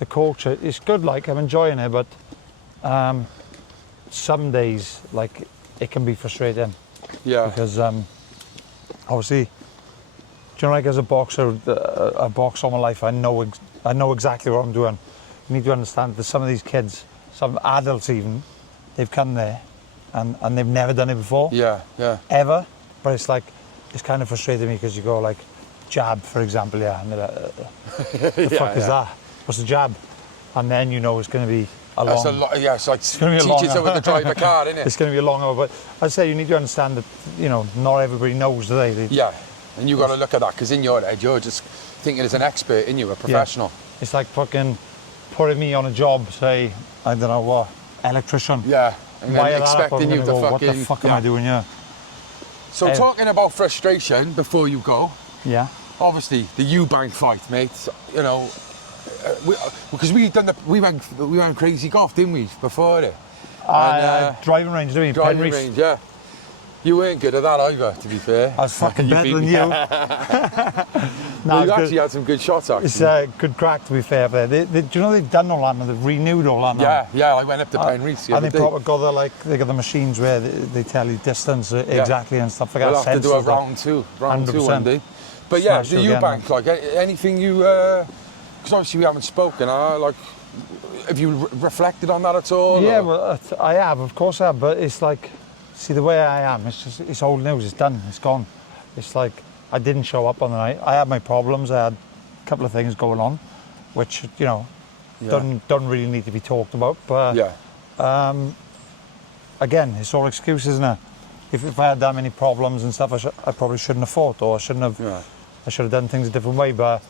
the coach, it's good, like, I'm enjoying it, but some days, it can be frustrating. Yeah. Because, obviously, like as a boxer, I box all my life, I know exactly what I'm doing. You need to understand that some of these kids, some adults even, they've come there and they've never done it before. Yeah. Ever. But it's kind of frustrating me because you go like, jab, for example, and they're like, the fuck is that? What's a jab? And then it's going to be a long... It's like gonna be teaching someone to drive a car, isn't it? It's going to be a long hour, but I'd say you need to understand that, not everybody knows, do they? Yeah, and you've got to look at that, because in your head, you're just thinking as an expert in you, a professional. It's like fucking putting me on a job, say, I don't know what, electrician. Yeah. And Wire then that up, expecting I'm you to gonna go, fucking... what the fuck am I doing here? So talking about frustration before you go, Yeah. obviously the Eubank fight, mate. You know, because we went crazy golf, didn't we, before it? Driving range, doing Driving Penrith. range, yeah. You weren't good at that either, to be fair. I was fucking better than you. No, you actually had some good shots, actually. It's a good crack, to be fair. But do you know they've done all that now? They've renewed all that now. Yeah, I went up to Penrith the and other they day. probably got they got the machines where they tell you distance exactly and stuff like that. We'll have to do a Sensors, round two 100%. one day. But yeah, Smash the you again, Eubank, like anything you, because obviously we haven't spoken, like, have you reflected on that at all? Yeah, or? well, I have, of course I have, but it's like, see, the way I am, it's old news, it's done, it's gone. It's like, I didn't show up on the night. I had my problems, I had a couple of things going on, which, you know, don't really need to be talked about, but again, it's all excuses, isn't it? If I had that many problems and stuff, I probably shouldn't have fought, or I shouldn't have, I should have done things a different way, but...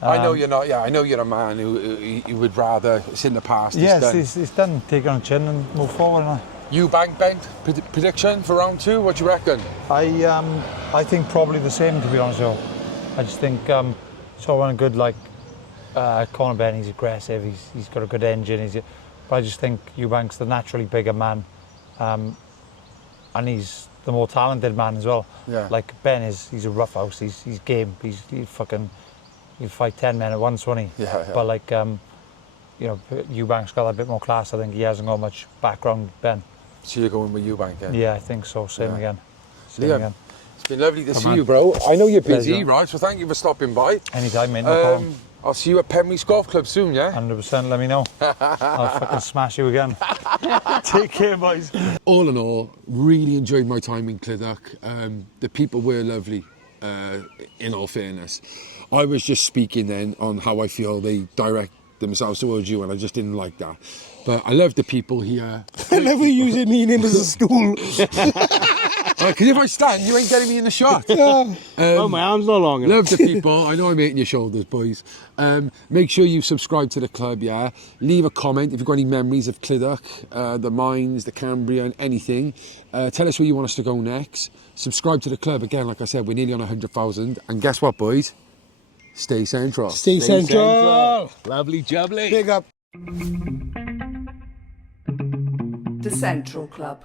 I know you're not, I know you're a man who would rather, it's in the past, it's done, take it on the chin and move forward, innit? Eubank, Ben, prediction for round 2, what do you reckon? I think probably the same, to be honest with you. I just think it's all well and good, like Conor Ben, he's aggressive, he's got a good engine, but I just think Eubank's the naturally bigger man, and he's the more talented man as well. Yeah. Like Ben he's a rough house, he's game, he'll fight 10 men at once, won't he? Yeah. But like, you know, Eubank's got a bit more class. I think he hasn't got much background, Ben. So you're going with Eubank, Yeah, I think so. Same again. Liam, it's been lovely to see you, bro. I know you're busy, Pleasure. right? So thank you for stopping by. Anytime, mate, no problem. I'll see you at Penrith Golf Club soon, yeah? 100%, let me know. I'll fucking smash you again. Take care, boys. All in all, really enjoyed my time in Clydach. The people were lovely, in all fairness. I was just speaking then on how I feel they direct themselves towards you, and I just didn't like that. But I love the people here. I love you using me name as a stool. Because if I stand, you ain't getting me in the shot. Oh, my arm's no longer. Love the people. I know I'm hitting your shoulders, boys. Make sure you subscribe to the club, yeah? Leave a comment if you've got any memories of Clydach, the mines, the Cambrian, anything. Tell us where you want us to go next. Subscribe to the club. Again, like I said, we're nearly on 100,000. And guess what, boys? Stay central. Stay central. Lovely jubbly. Big up. The Central Club.